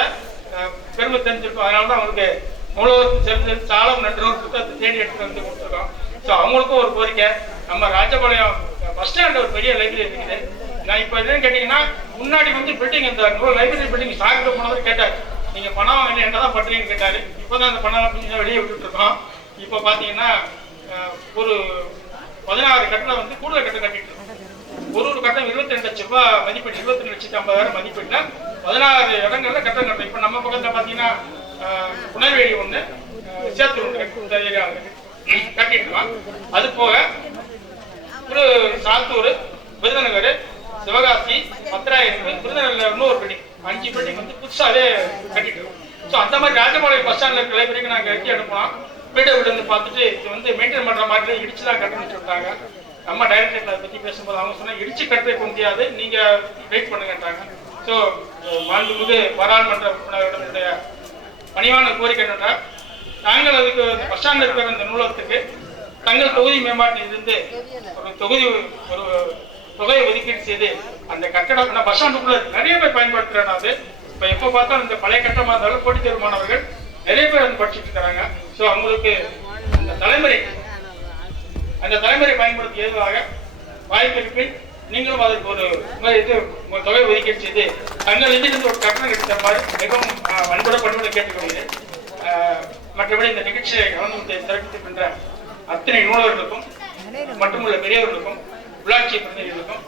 பெருமை தெரிஞ்சிருக்கும். அதனால தான் அவங்களுக்கு நூலகத்தை சேர்ந்து சாலம் நன்று புத்தகத்தை தேடி எடுத்துட்டு வந்து கொடுத்துருக்கோம். ஸோ அவங்களுக்கும் ஒரு கோரிக்கை, நம்ம ராஜபாளையம் பஸ் ஸ்டாண்ட் ஒரு பெரிய லைப்ரரி இருக்குது. நான் இப்போ என்னன்னு கேட்டீங்கன்னா, முன்னாடி வந்து பில்டிங் இந்த லைப்ரரி பில்டிங் சாப்பிட்டு போனவர் கேட்டார், நீங்கள் பணம் வாங்க என்ன தான் பண்ணுறீங்கன்னு கேட்டார். இப்போ தான் அந்த பணம் கொஞ்சம் வெளியே விட்டுருக்கோம். இப்போ பார்த்தீங்கன்னா ஒரு 16 கட்டில் வந்து கூடுதல் கட்டம் கட்டிட்டு இருக்கோம். ஒரு கட்டம் 22 லட்சம் ரூபாய் மதிப்பீடு, 22,50,000 மதிப்பீட்டில் 16 இடங்கள்ல கட்டம் கட்டம். இப்போ நம்ம பக்கத்தில் பார்த்தீங்கன்னா புனர்வேலி ஒன்று, சேத்தூர் ஒன்று கட்டிட்டு இருக்கோம். அது போக ஒரு சாத்தூர், விருதுநகர், சிவகாசி, பத்திராயிருப்பு, விருதுநகர்ல இன்னொரு பில்டிங், 5 பில்டிங் வந்து புதுசாகவே கட்டிட்டு இருக்கோம். ஸோ அந்த மாதிரி ராஜபாளையம் பஸ் ஸ்டாண்டில் இருக்கிற லைப்ரரிக்கு நாங்கள் கட்டி அனுப்பலாம். வீடு வந்து பார்த்துட்டு இது வந்து மெயின்டைன் பண்ணுற மாதிரி இடிச்சு தான் கட்டணும்னு சொல்லிட்டாங்க. நம்ம டைரக்டர் அதை பற்றி பேசும்போது அவங்க சொன்னால் இடிச்சு கட்டுறதுக்கு முடியாது, நீங்கள் வெயிட் பண்ணுங்கன்றாங்க. ஸோ மாண்புமிகு பாராளுமன்ற உறுப்பினர்களுடைய பணிவான கோரிக்கை என்னென்றால், நாங்கள் அதுக்கு பஸ் ஸ்டாண்டில் இருக்கிற இந்த நூலகத்துக்கு தங்கள் தொகுதி மேம்பாட்டில் இருந்து ஒரு தொகையை ஒதுக்கீடு செய்து அந்த கட்டடம் பஸ் ஸ்டாண்டுக்குள்ள நிறைய பேர் பயன்படுத்துகிறேன். அது இப்போ எப்போ பார்த்தாலும் இந்த பழைய கட்டமாக இருந்தாலும் போட்டித் தேர்வு மாணவர்கள் நிறைய பேர் வந்து படிச்சுட்டு இருக்கிறாங்க. ஸோ அவங்களுக்கு அந்த தலைமுறை பயன்படுத்தி ஏதுவாக வாய்ப்பு இருப்பின் நீங்களும் அதற்கு ஒரு தொகை ஒதுக்கீடு செய்து தங்கள் இருந்து ஒரு கட்டணம் எடுத்த மாதிரி மிகவும் வன்புற பணியோடு கேட்டுக்கொள்கிறேன். மற்றபடி இந்த நிகழ்ச்சியை கலந்து சிறப்பித்துக்கின்ற அத்தனை நூலகர்களுக்கும் மட்டுமுள்ள பெரியவர்களுக்கும் உள்ளாட்சி பிரதிநிதிகளுக்கும்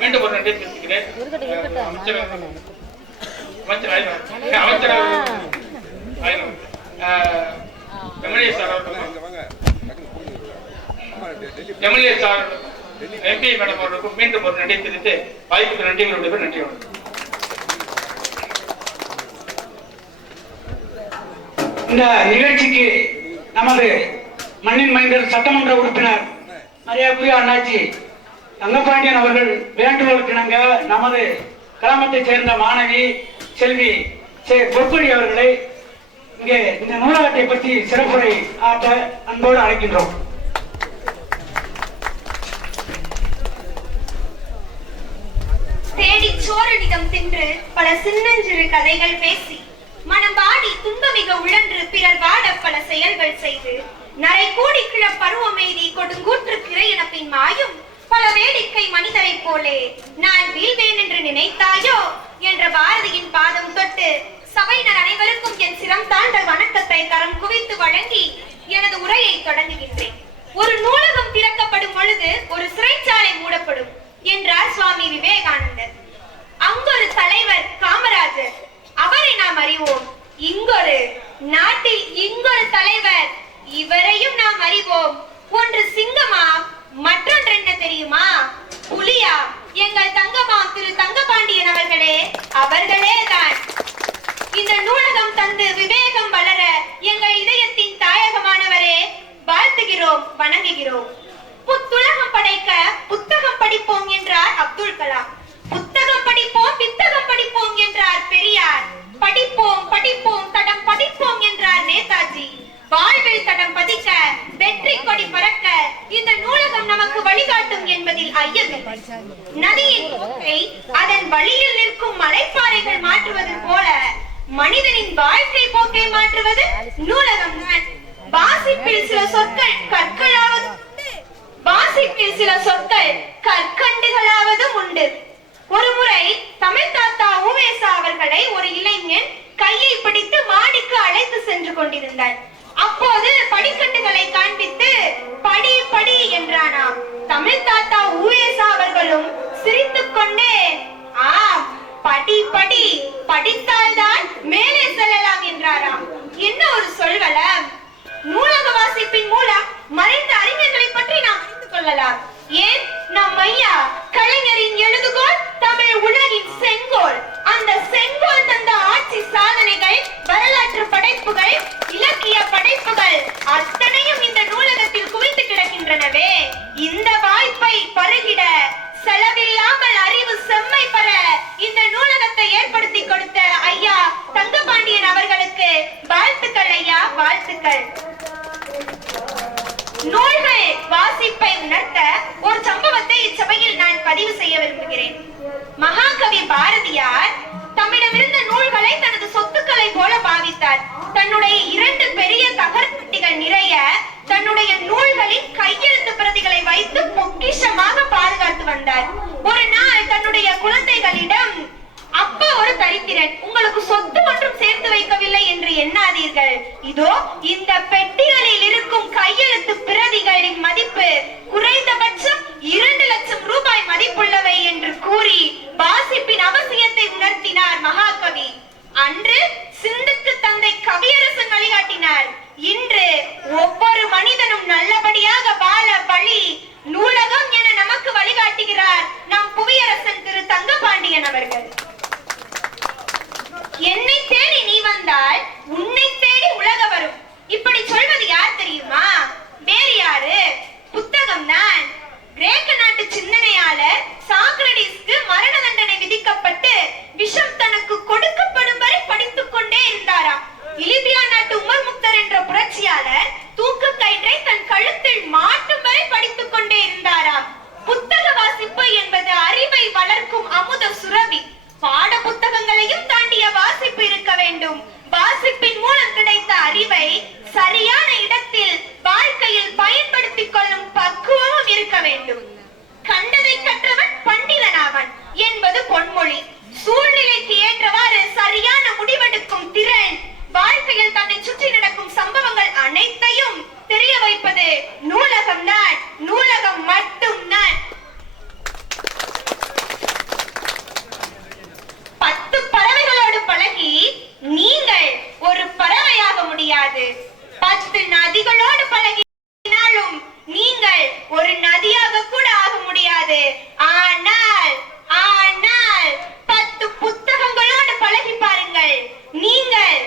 மீண்டும் ஒரு நன்றி தெரிவிக்கிறேன். எம்எல்ஏ சார் எம்பி மேடம் அவர்களுக்கும் மீண்டும் ஒரு நன்றி தெரிவித்து வாய்ப்புக்கு நன்றிகளுடைய நன்றி. இந்த நிகழ்ச்சிக்கு நமது மண்ணின் மைந்தர் சட்டமன்ற உறுப்பினர் மரியாதைக்குரிய அண்ணாச்சி தங்கப்பாண்டியன் அவர்கள் வேண்டுகோளுக்கிணங்க நமது கிராமத்தைச் சேர்ந்த மாணவி செல்வி பொற்படி அவர்களை இங்கே இந்த நூலகத்தை பற்றி சிறப்புரை ஆற்ற அன்போடு அழைக்கின்றோம். தேடி சோரனிடம் தின்று பல சின்னஞ்சிறு கதைகள் பேசி மனம் வாடி துன்பமிக உழன்று பிறர் வாட பல செயல்கள் செய்து நரை கூடி கிழ பருவமெய்தி கொடுங்கூற்று கிரை என பின் மாயும் பல வேடிக்கை மனிதரை போலே நான் வீழ்வேன் என்று நினைத்தாயோ என்ற பாரதியின் பாதம் தொட்டு சபையினர் அனைவருக்கும் என் சிரம் தாண்ட வணக்கத்தை கரம் குவித்து வழங்கி எனது உரையை தொடங்குகின்றேன். ஒரு நூலகம் திறக்கப்படும் பொழுது ஒரு சிறைச்சாலை மூடப்படும் என்றார் சுவாமி விவேகானந்தர். அங்கொரு தலைவர் காமராஜர், அவரை நாம் அறிவோம். இங்கொரு நாட்டில் இங்கொரு தலைவர், இவரையும் நாம் அறிவோம். ஒன்று சிங்கமா, மற்றொன்று என்ன தெரியுமா? புலியா? எங்கள் தங்கமாம் திரு தங்கபாண்டியன் அவர்களே, அவர்களே தான். இந்த நூலகம் தந்து விவேகம் வளர என்பதில் ஐயமில்லை. நதியின் போக்கை அதன் வழியில் நிற்கும் மலைப்பாறைகள் மாற்றுவது போல மனிதனின் வாழ்க்கை போக்கை மாற்றுவது நூலகம் தான். வாசிப்பில் சில சொற்கள் கற்கண்டுகளாவதும் உண்டு. ஒருமுறை தமிழ் தாத்தா உவேசா அவர்களை ஒரு இளைஞன் கையை பிடித்து மாடிக்கு அழைத்து சென்று கொண்டிருந்தார். அப்போது படிக்கட்டுகளை காண்பித்து படி படி என்றானாம். தமிழ் தாத்தா உவேசா அவர்களும் சிரித்துக் கொண்டே ஆம் படி படி, படித்தால்தான் மேலே செல்லலாம் என்றாராம். என்ன ஒரு சொல்வளம்! நூலக வாசிப்பின் மூலம் மறைந்த அறிஞர்களை பற்றி நாம் அறிந்து கொள்ளலாம். ஏன், நம் ஐயா கலைஞரின் எழுதுகோள் தமிழ் உலகின் செங்கோல். அந்த செங்கோல் தந்த ஆட்சி சாதனைகள், வரலாற்று படைப்புகள், இலக்கிய படைப்புகள் அத்தனையும் இந்த நூலகத்தில் குவித்து கிடக்கின்றனவே. இந்த வாய்ப்பை பருகிட, செலவில்லாமல் அறிவு செம்மை பெற இந்த நூலகத்தை ஏற்படுத்தி கொடுத்த ஐயா தங்கபாண்டியன் அவர்களுக்கு வாழ்த்துக்கள் ஐயா, வாழ்த்துக்கள். நூல்கள் வாசிப்பை உணர்த்த ஒரு சம்பவத்தை இச்சபையில் நான் பதிவு செய்ய விரும்புகிறேன். மகாகவி பாரதியார் தம்மிடமிருந்த நூல்களை தனது சொத்துக்களை போல பாவித்தார். தன்னுடைய 2 பெரிய தகர்பெட்டிகள் நிறைய தன்னுடைய நூல்களின் கையெழுத்து பிரதிகளை வைத்து பொக்கிஷமாக பாதுகாத்து வந்தார். ஒரு நாள் தன்னுடைய குழந்தைகளிடம், அப்பா ஒரு தரித்திரன், உங்களுக்கு சொத்து ஒன்றும் சேர்த்து வைக்கவில்லை என்று எண்ணாதீர்கள். இதோ இந்த பெட்டிகளில் இருக்கும் கையெழுத்து பிரதிகளின் மதிப்பு குறைந்தபட்சம் 2 லட்சம் ரூபாய் மதிப்புள்ளவை என்று கூறி வாசிப்பின் அவசியத்தை உணர்த்தினார் மகாகவி. அன்று சிந்துக்கு தந்தை கவியரசன் வழிகாட்டினார். இன்று ஒவ்வொரு மனிதனும் நல்லபடியாக வாழ வழி நூலகம் என நமக்கு வழிகாட்டுகிறார் நம் புவியரசன் திரு தங்கபாண்டியன் அவர்கள். என்னை தேடி நீ வந்தால் உன்னை தேடி உலக வரும். இப்படி சொல்வது யார் தெரியுமா? வேறு யாரு? புத்தகம் தான். கிரேக்க நாட்டு சிந்தனையாளர் சாக்ரடீஸ்க்கு மரண தண்டனை விதிக்கப்பட்டு விஷம் தனக்கு கொடுக்கப்படும் வரை படித்துக் கொண்டே இருந்தாராம். லிபியா நாட்டு உமர் முக்தர் என்ற புரட்சியாளர் தூக்கு கயிற்றை தன் கழுத்தில் மாட்டும் வரை படித்துக் கொண்டே இருந்தாராம். புத்தக வாசிப்பு என்பது அறிவை வளர்க்கும் அமுத சுரபி. பாட புத்தகங்களையும் தாண்டிய வாசிப்பு இருக்க வேண்டும். வாசிப்பின் மூலம் கிடைத்த அறிவை சரியான இடத்தில் வாழ்க்கையில் பயன்படுத்திக் கொள்ளும் பக்குவமும் இருக்க வேண்டும். கண்டதை கற்றவன் பண்டிதனாவன் என்பது பொன்மொழி. சூழ்நிலைக்கு ஏற்றவாறு சரியான முடிவெடுக்கும் திறன், வாழ்க்கையில் தன்னை சுற்றி நடக்கும் சம்பவங்கள் அனைத்தையும் தெரிய வைப்பது நூலகம் தான். நூலகம் மட்டும் தான். 10 பறவைகளோடு பழகி நீங்கள் ஒரு பறவையாக முடியாது. 10 நதிகளோடு பழகினாலும் நீங்கள் ஒரு நதியாக கூட ஆக முடியாது. ஆனால் 10 புத்தகங்களோடு பழகி பாருங்கள். நீங்கள்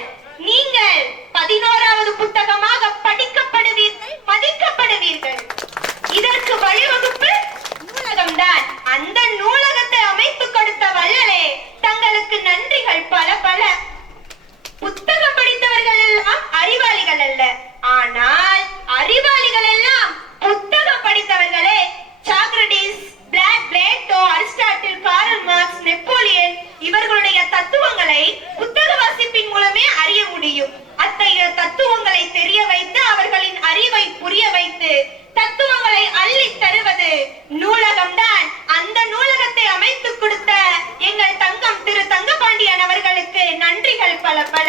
11வது புத்தகமாக படிக்கப்படுவீர்கள், மதிக்கப்படுவீர்கள். இதற்கு வழிவகுப்பு நூலகம்தான். அந்த நூலகத்தை அமைத்து கொடுத்த வள்ளலே தங்களுக்கு நன்றிகள் பல பல. புத்தகம் படித்தவர்கள் எல்லாம் அறிவாளிகள் அல்ல, ஆனால் அறிவாளிகள் எல்லாம் புத்தகம் படித்தவர்களே. Socrates, Plato, Aristotle, Karl Marx, Napoleon இவர்களுடைய தத்துவங்களை புத்தக வாசிப்பின் மூலமே அறிய முடியும். அத்தகைய தத்துவங்களை தெரிய வைத்து அவர்களின் அறிவை புரிய வைத்து தத்துவங்களை அள்ளி தருவது நூலகம்தான். அந்த நூலகத்தை அமைத்து கொடுத்த எங்கள் தங்கம் திரு தங்கபாண்டியன் அவர்களுக்கு நன்றிகள் பல பல.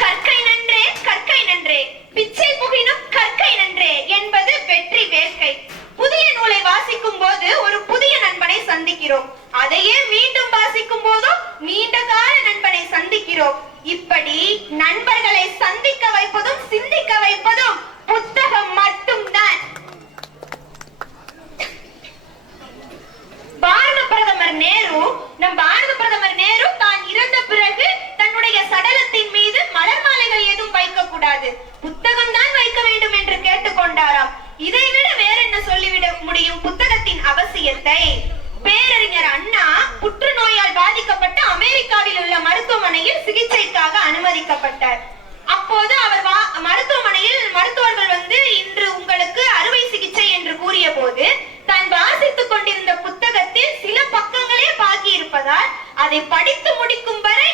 கற்கை நன்றே, கற்கை நன்றே, பிச்சை புகினும் கற்கை நன்றே என்பது வெற்றி வேட்கை. புதிய நூலை வாசிக்கும் போது ஒரு புதிய நண்பனை சந்திக்கிறோம். அதையே மீண்டும் வாசிக்கும் போதும் நீண்ட கால நண்பனை சந்திக்கிறோம். இப்படி நண்பர்களை சந்திக்க வைப்பதும் சிந்திக்க வைப்பதும் புத்தகம் மட்டும்தான். பாரத பிரதமர் நேரு தான் இறந்த பிறகு தன்னுடைய சடலத்தின் மீது மலர் மாலைகள் எதுவும் வைக்க கூடாது, புத்தகம் தான் வைக்க வேண்டும் என்று கேட்டுக்கொண்டாராம். இதைவிட வேற என்ன சொல்லிவிட முடியும் புத்தகத்தின் அவசியத்தை? பேரறிஞர் அண்ணா புற்றுநோயால் பாதிக்கப்பட்டு அமெரிக்காவில் உள்ள மருத்துவமனையில் சிகிச்சைக்காக அனுமதிக்கப்பட்டார். அப்போது அவர் மருத்துவமனையில் மருத்துவர்கள் இன்று உங்களுக்கு அறுவை சிகிச்சை என்று கூறிய போது என்பதால் அதை படித்து முடிக்கும் வரை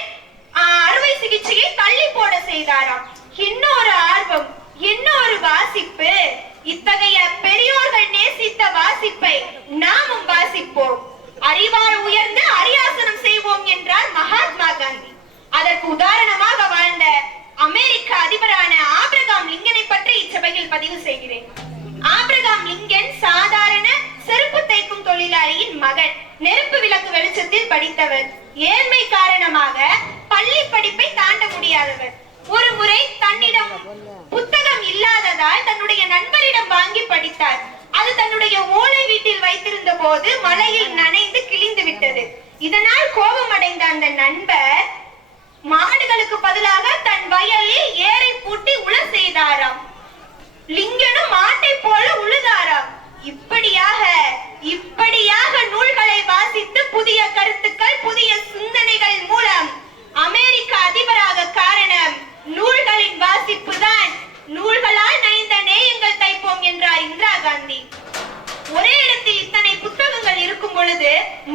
அறுவை சிகிச்சையை தள்ளி போட செய்தாராம். இன்னொரு ஆர்வம், இன்னொரு வாசிப்பு. இத்தகைய பெரியோர்கள் நேசித்த வாசிப்பை நாமும் வாசிப்போம். அறிவால் உயர்ந்து அரியாசனம் செய்வோம் என்றார் மகாத்மா காந்தி. அதற்கு உதாரணமாக வாழ்ந்த அமெரிக்க அதிபரான ஆபிரகாம் லிங்கனை பற்றி இச்சபையில் பதிவு செய்கிறேன். ஆபிரகாம் லிங்கன் சாதாரண செருப்பு தைக்கும் தொழிலாளியின் மகன். நெருப்பு விளக்கு வெளிச்சத்தில் படித்தவர். ஏழ்மை காரணமாக பள்ளி படிப்பை தாண்ட முடியாதவர். ஒரு முறை தன்னிடம் புத்தகம் இல்லாததால் தன்னுடைய நண்பரிடம் வாங்கி படித்தார். அது தன்னுடைய ஓலை வீட்டில் வைத்திருந்த போது மழையில் நனைந்து கிழிந்து விட்டது. இதனால் கோபமடைந்த அந்த நண்பர் மாடுகளுக்கு பதிலாக தன் வயலில் ஏரை பூட்டி உழ செய்தாராம். லிங்கனும் மாட்டை போல உழுதாராம். இப்படியாக நூல்களை வாசித்து புதிய கருத்துக்கள், புதிய சிந்தனைகள் மூலம் அமெரிக்க அதிபராக காரணம் நூல்களின் வாசிப்பு தான். நூல்களால் நைந்த நேயங்கள் தைப்போம் என்றார் இந்திரா காந்தி. ஒரே இடத்தில் இத்தனை புத்தகங்கள் இருக்கும் பொழுது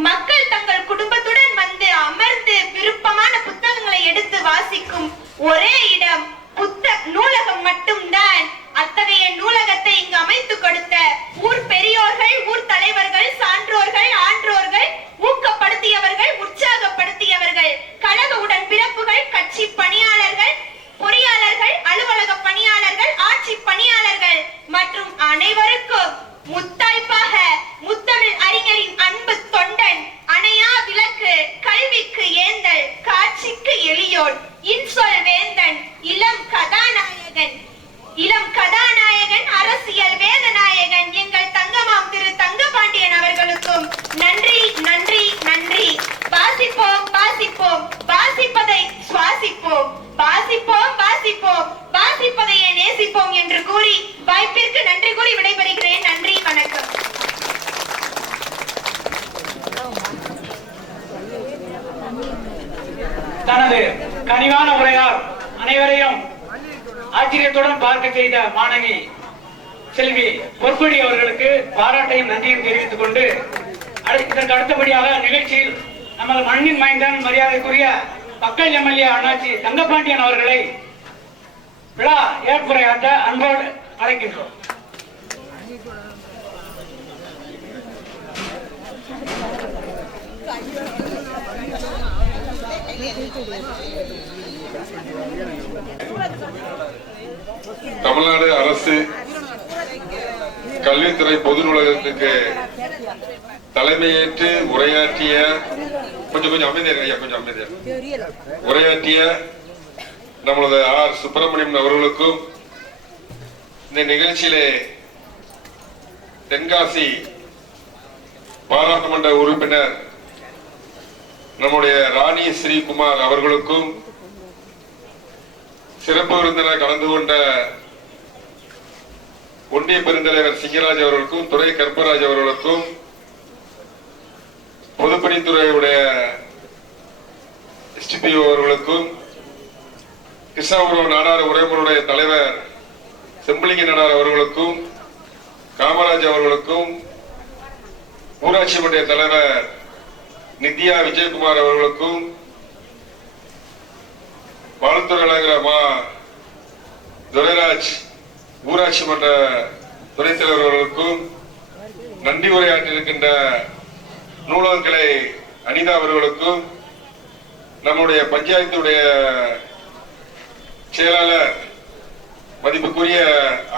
மக்கள் தங்கள் குடும்பத்துடன் வந்து அமர்ந்து விருப்பமான புத்தகங்களை எடுத்து வாசிக்கும் ஒரே இடம் நூலகம் மட்டும்தான். அத்தகைய நூலகத்தை இங்கு அமைத்து கொடுத்த ஊர் பெரியோர்கள், ஊர் தலைவர்கள், சான்றோர்கள், ஆன்றோர்கள், ஊக்கப்படுத்தியவர்கள், உற்சாகப்படுத்தியவர்கள், கழக உடன் பிறப்புகள், கட்சி பணியாளர்கள், பொறியாளர்கள், அலுவலக பணியாளர்கள், ஆட்சி பணியாளர்கள் மற்றும் அனைவருக்கும் முத்தாய்ப்பாக முத்தமிழ் அறிஞரின் அன்பு தொண்டன், அணையா விளக்கு, கல்விக்கு ஏந்தல், காட்சிக்கு எளியோன், இன்சொல் வேந்தன், இளம் கதாநாயகன், அரசியல் வேதநாயகன் எங்கள் தங்கமாம் திரு தங்கபாண்டியன் அவர்களுக்கும் நன்றி, நன்றி, நன்றி. வாசிப்போம், வாசிப்போம், வாசிப்பதை சுவாசிப்போம், வாசிப்போம், வாசிப்போம், வாசிப்பதையே நேசிப்போம் என்று கூறி வாய்ப்பிற்கு நன்றி கூறி விடைபெறுகிறேன். நன்றி, வணக்கம். தனது கனிவான உரையால் அனைவரையும் ஆச்சரியத்துடன் பார்க்க செய்த மாணவி செல்வி பொற்கொடி அவர்களுக்கு பாராட்டையும் நன்றியும் தெரிவித்துக் கொண்டு இதற்கு அடுத்தபடியாக நிகழ்ச்சியில் நமது மண்ணின் மைந்தன் மரியாதைக்குரிய பக்கல் எம்எல்ஏ அண்ணாச்சி தங்கபாண்டியன் அவர்களை விழா ஏற்புரையாற்ற அன்போடு அழைக்கின்றோம். தமிழ்நாடு அரசு கல்வித்துறை பொது நூலகத்துக்கு தலைமையேற்று உரையாற்றிய உரையாற்றிய நம்மளது ஆர் சுப்பிரமணியம் அவர்களுக்கும் இந்த நிகழ்ச்சியிலே தென்காசி பாராளுமன்ற உறுப்பினர் நம்முடைய ராணி ஸ்ரீகுமார் அவர்களுக்கும் சிறப்பு விருந்தினர் கலந்து கொண்ட ஒன்றிய பெருந்தலைவர் சிங்கராஜ் அவர்களுக்கும், துறை கற்பராஜ் அவர்களுக்கும், பொதுப்பணித்துறையுடைய எஸ்டிபிஓ அவர்களுக்கும், கிருஷ்ணாபுரம் நாடார் உறவுகளுடைய தலைவர் செம்பிலிங்க நாடார் அவர்களுக்கும், காமராஜ் அவர்களுக்கும், ஊராட்சி மன்ற தலைவர் நித்யா விஜயகுமார் அவர்களுக்கும், வாழ்த்துறை மா துரைராஜ் ஊராட்சி மன்ற துணைத் தலைவர் அவர்களுக்கும், நன்றி உரையாற்றிருக்கின்ற நூலகங்களை அனிதா அவர்களுக்கும், நம்முடைய பஞ்சாயத்துடைய செயலாளர் மதிப்புக்குரிய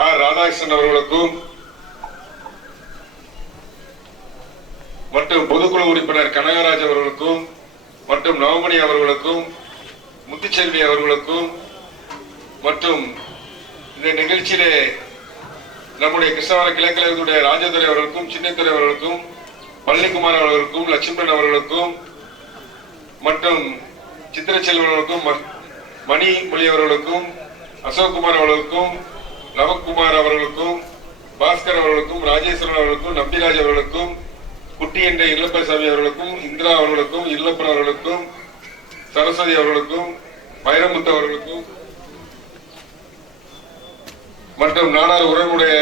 ஆர் ராதாகிருஷ்ணன் அவர்களுக்கும் மற்றும் பொதுக்குழு உறுப்பினர் கனகராஜ் அவர்களுக்கும் மற்றும் நவமணி அவர்களுக்கும், முத்துச்செல்வி அவர்களுக்கும் மற்றும் இந்த நிகழ்ச்சியிலே நம்முடைய கிருஷ்ணாவரம் கிழக்கிழகத்துடைய ராஜதுரை அவர்களுக்கும், சின்னத்துறை அவர்களுக்கும், பழனிக்குமார் அவர்களுக்கும், லட்சுமணன் அவர்களுக்கும் மற்றும் சித்திரச்செல்வர்களுக்கும், மணிமொழி அவர்களுக்கும், அசோக்குமார் அவர்களுக்கும், நவக்குமார் அவர்களுக்கும், பாஸ்கர் அவர்களுக்கும், ராஜேஸ்வரன் அவர்களுக்கும், நம்பிராஜ் அவர்களுக்கும், குட்டி என்ற இல்லப்பசாமி அவர்களுக்கும், இந்திரா அவர்களுக்கும், இல்லப்பன் அவர்களுக்கும், சரஸ்வதி அவர்களுக்கும், வைரமுத்து அவர்களுக்கும் மற்றும் நாடார் உறவுடைய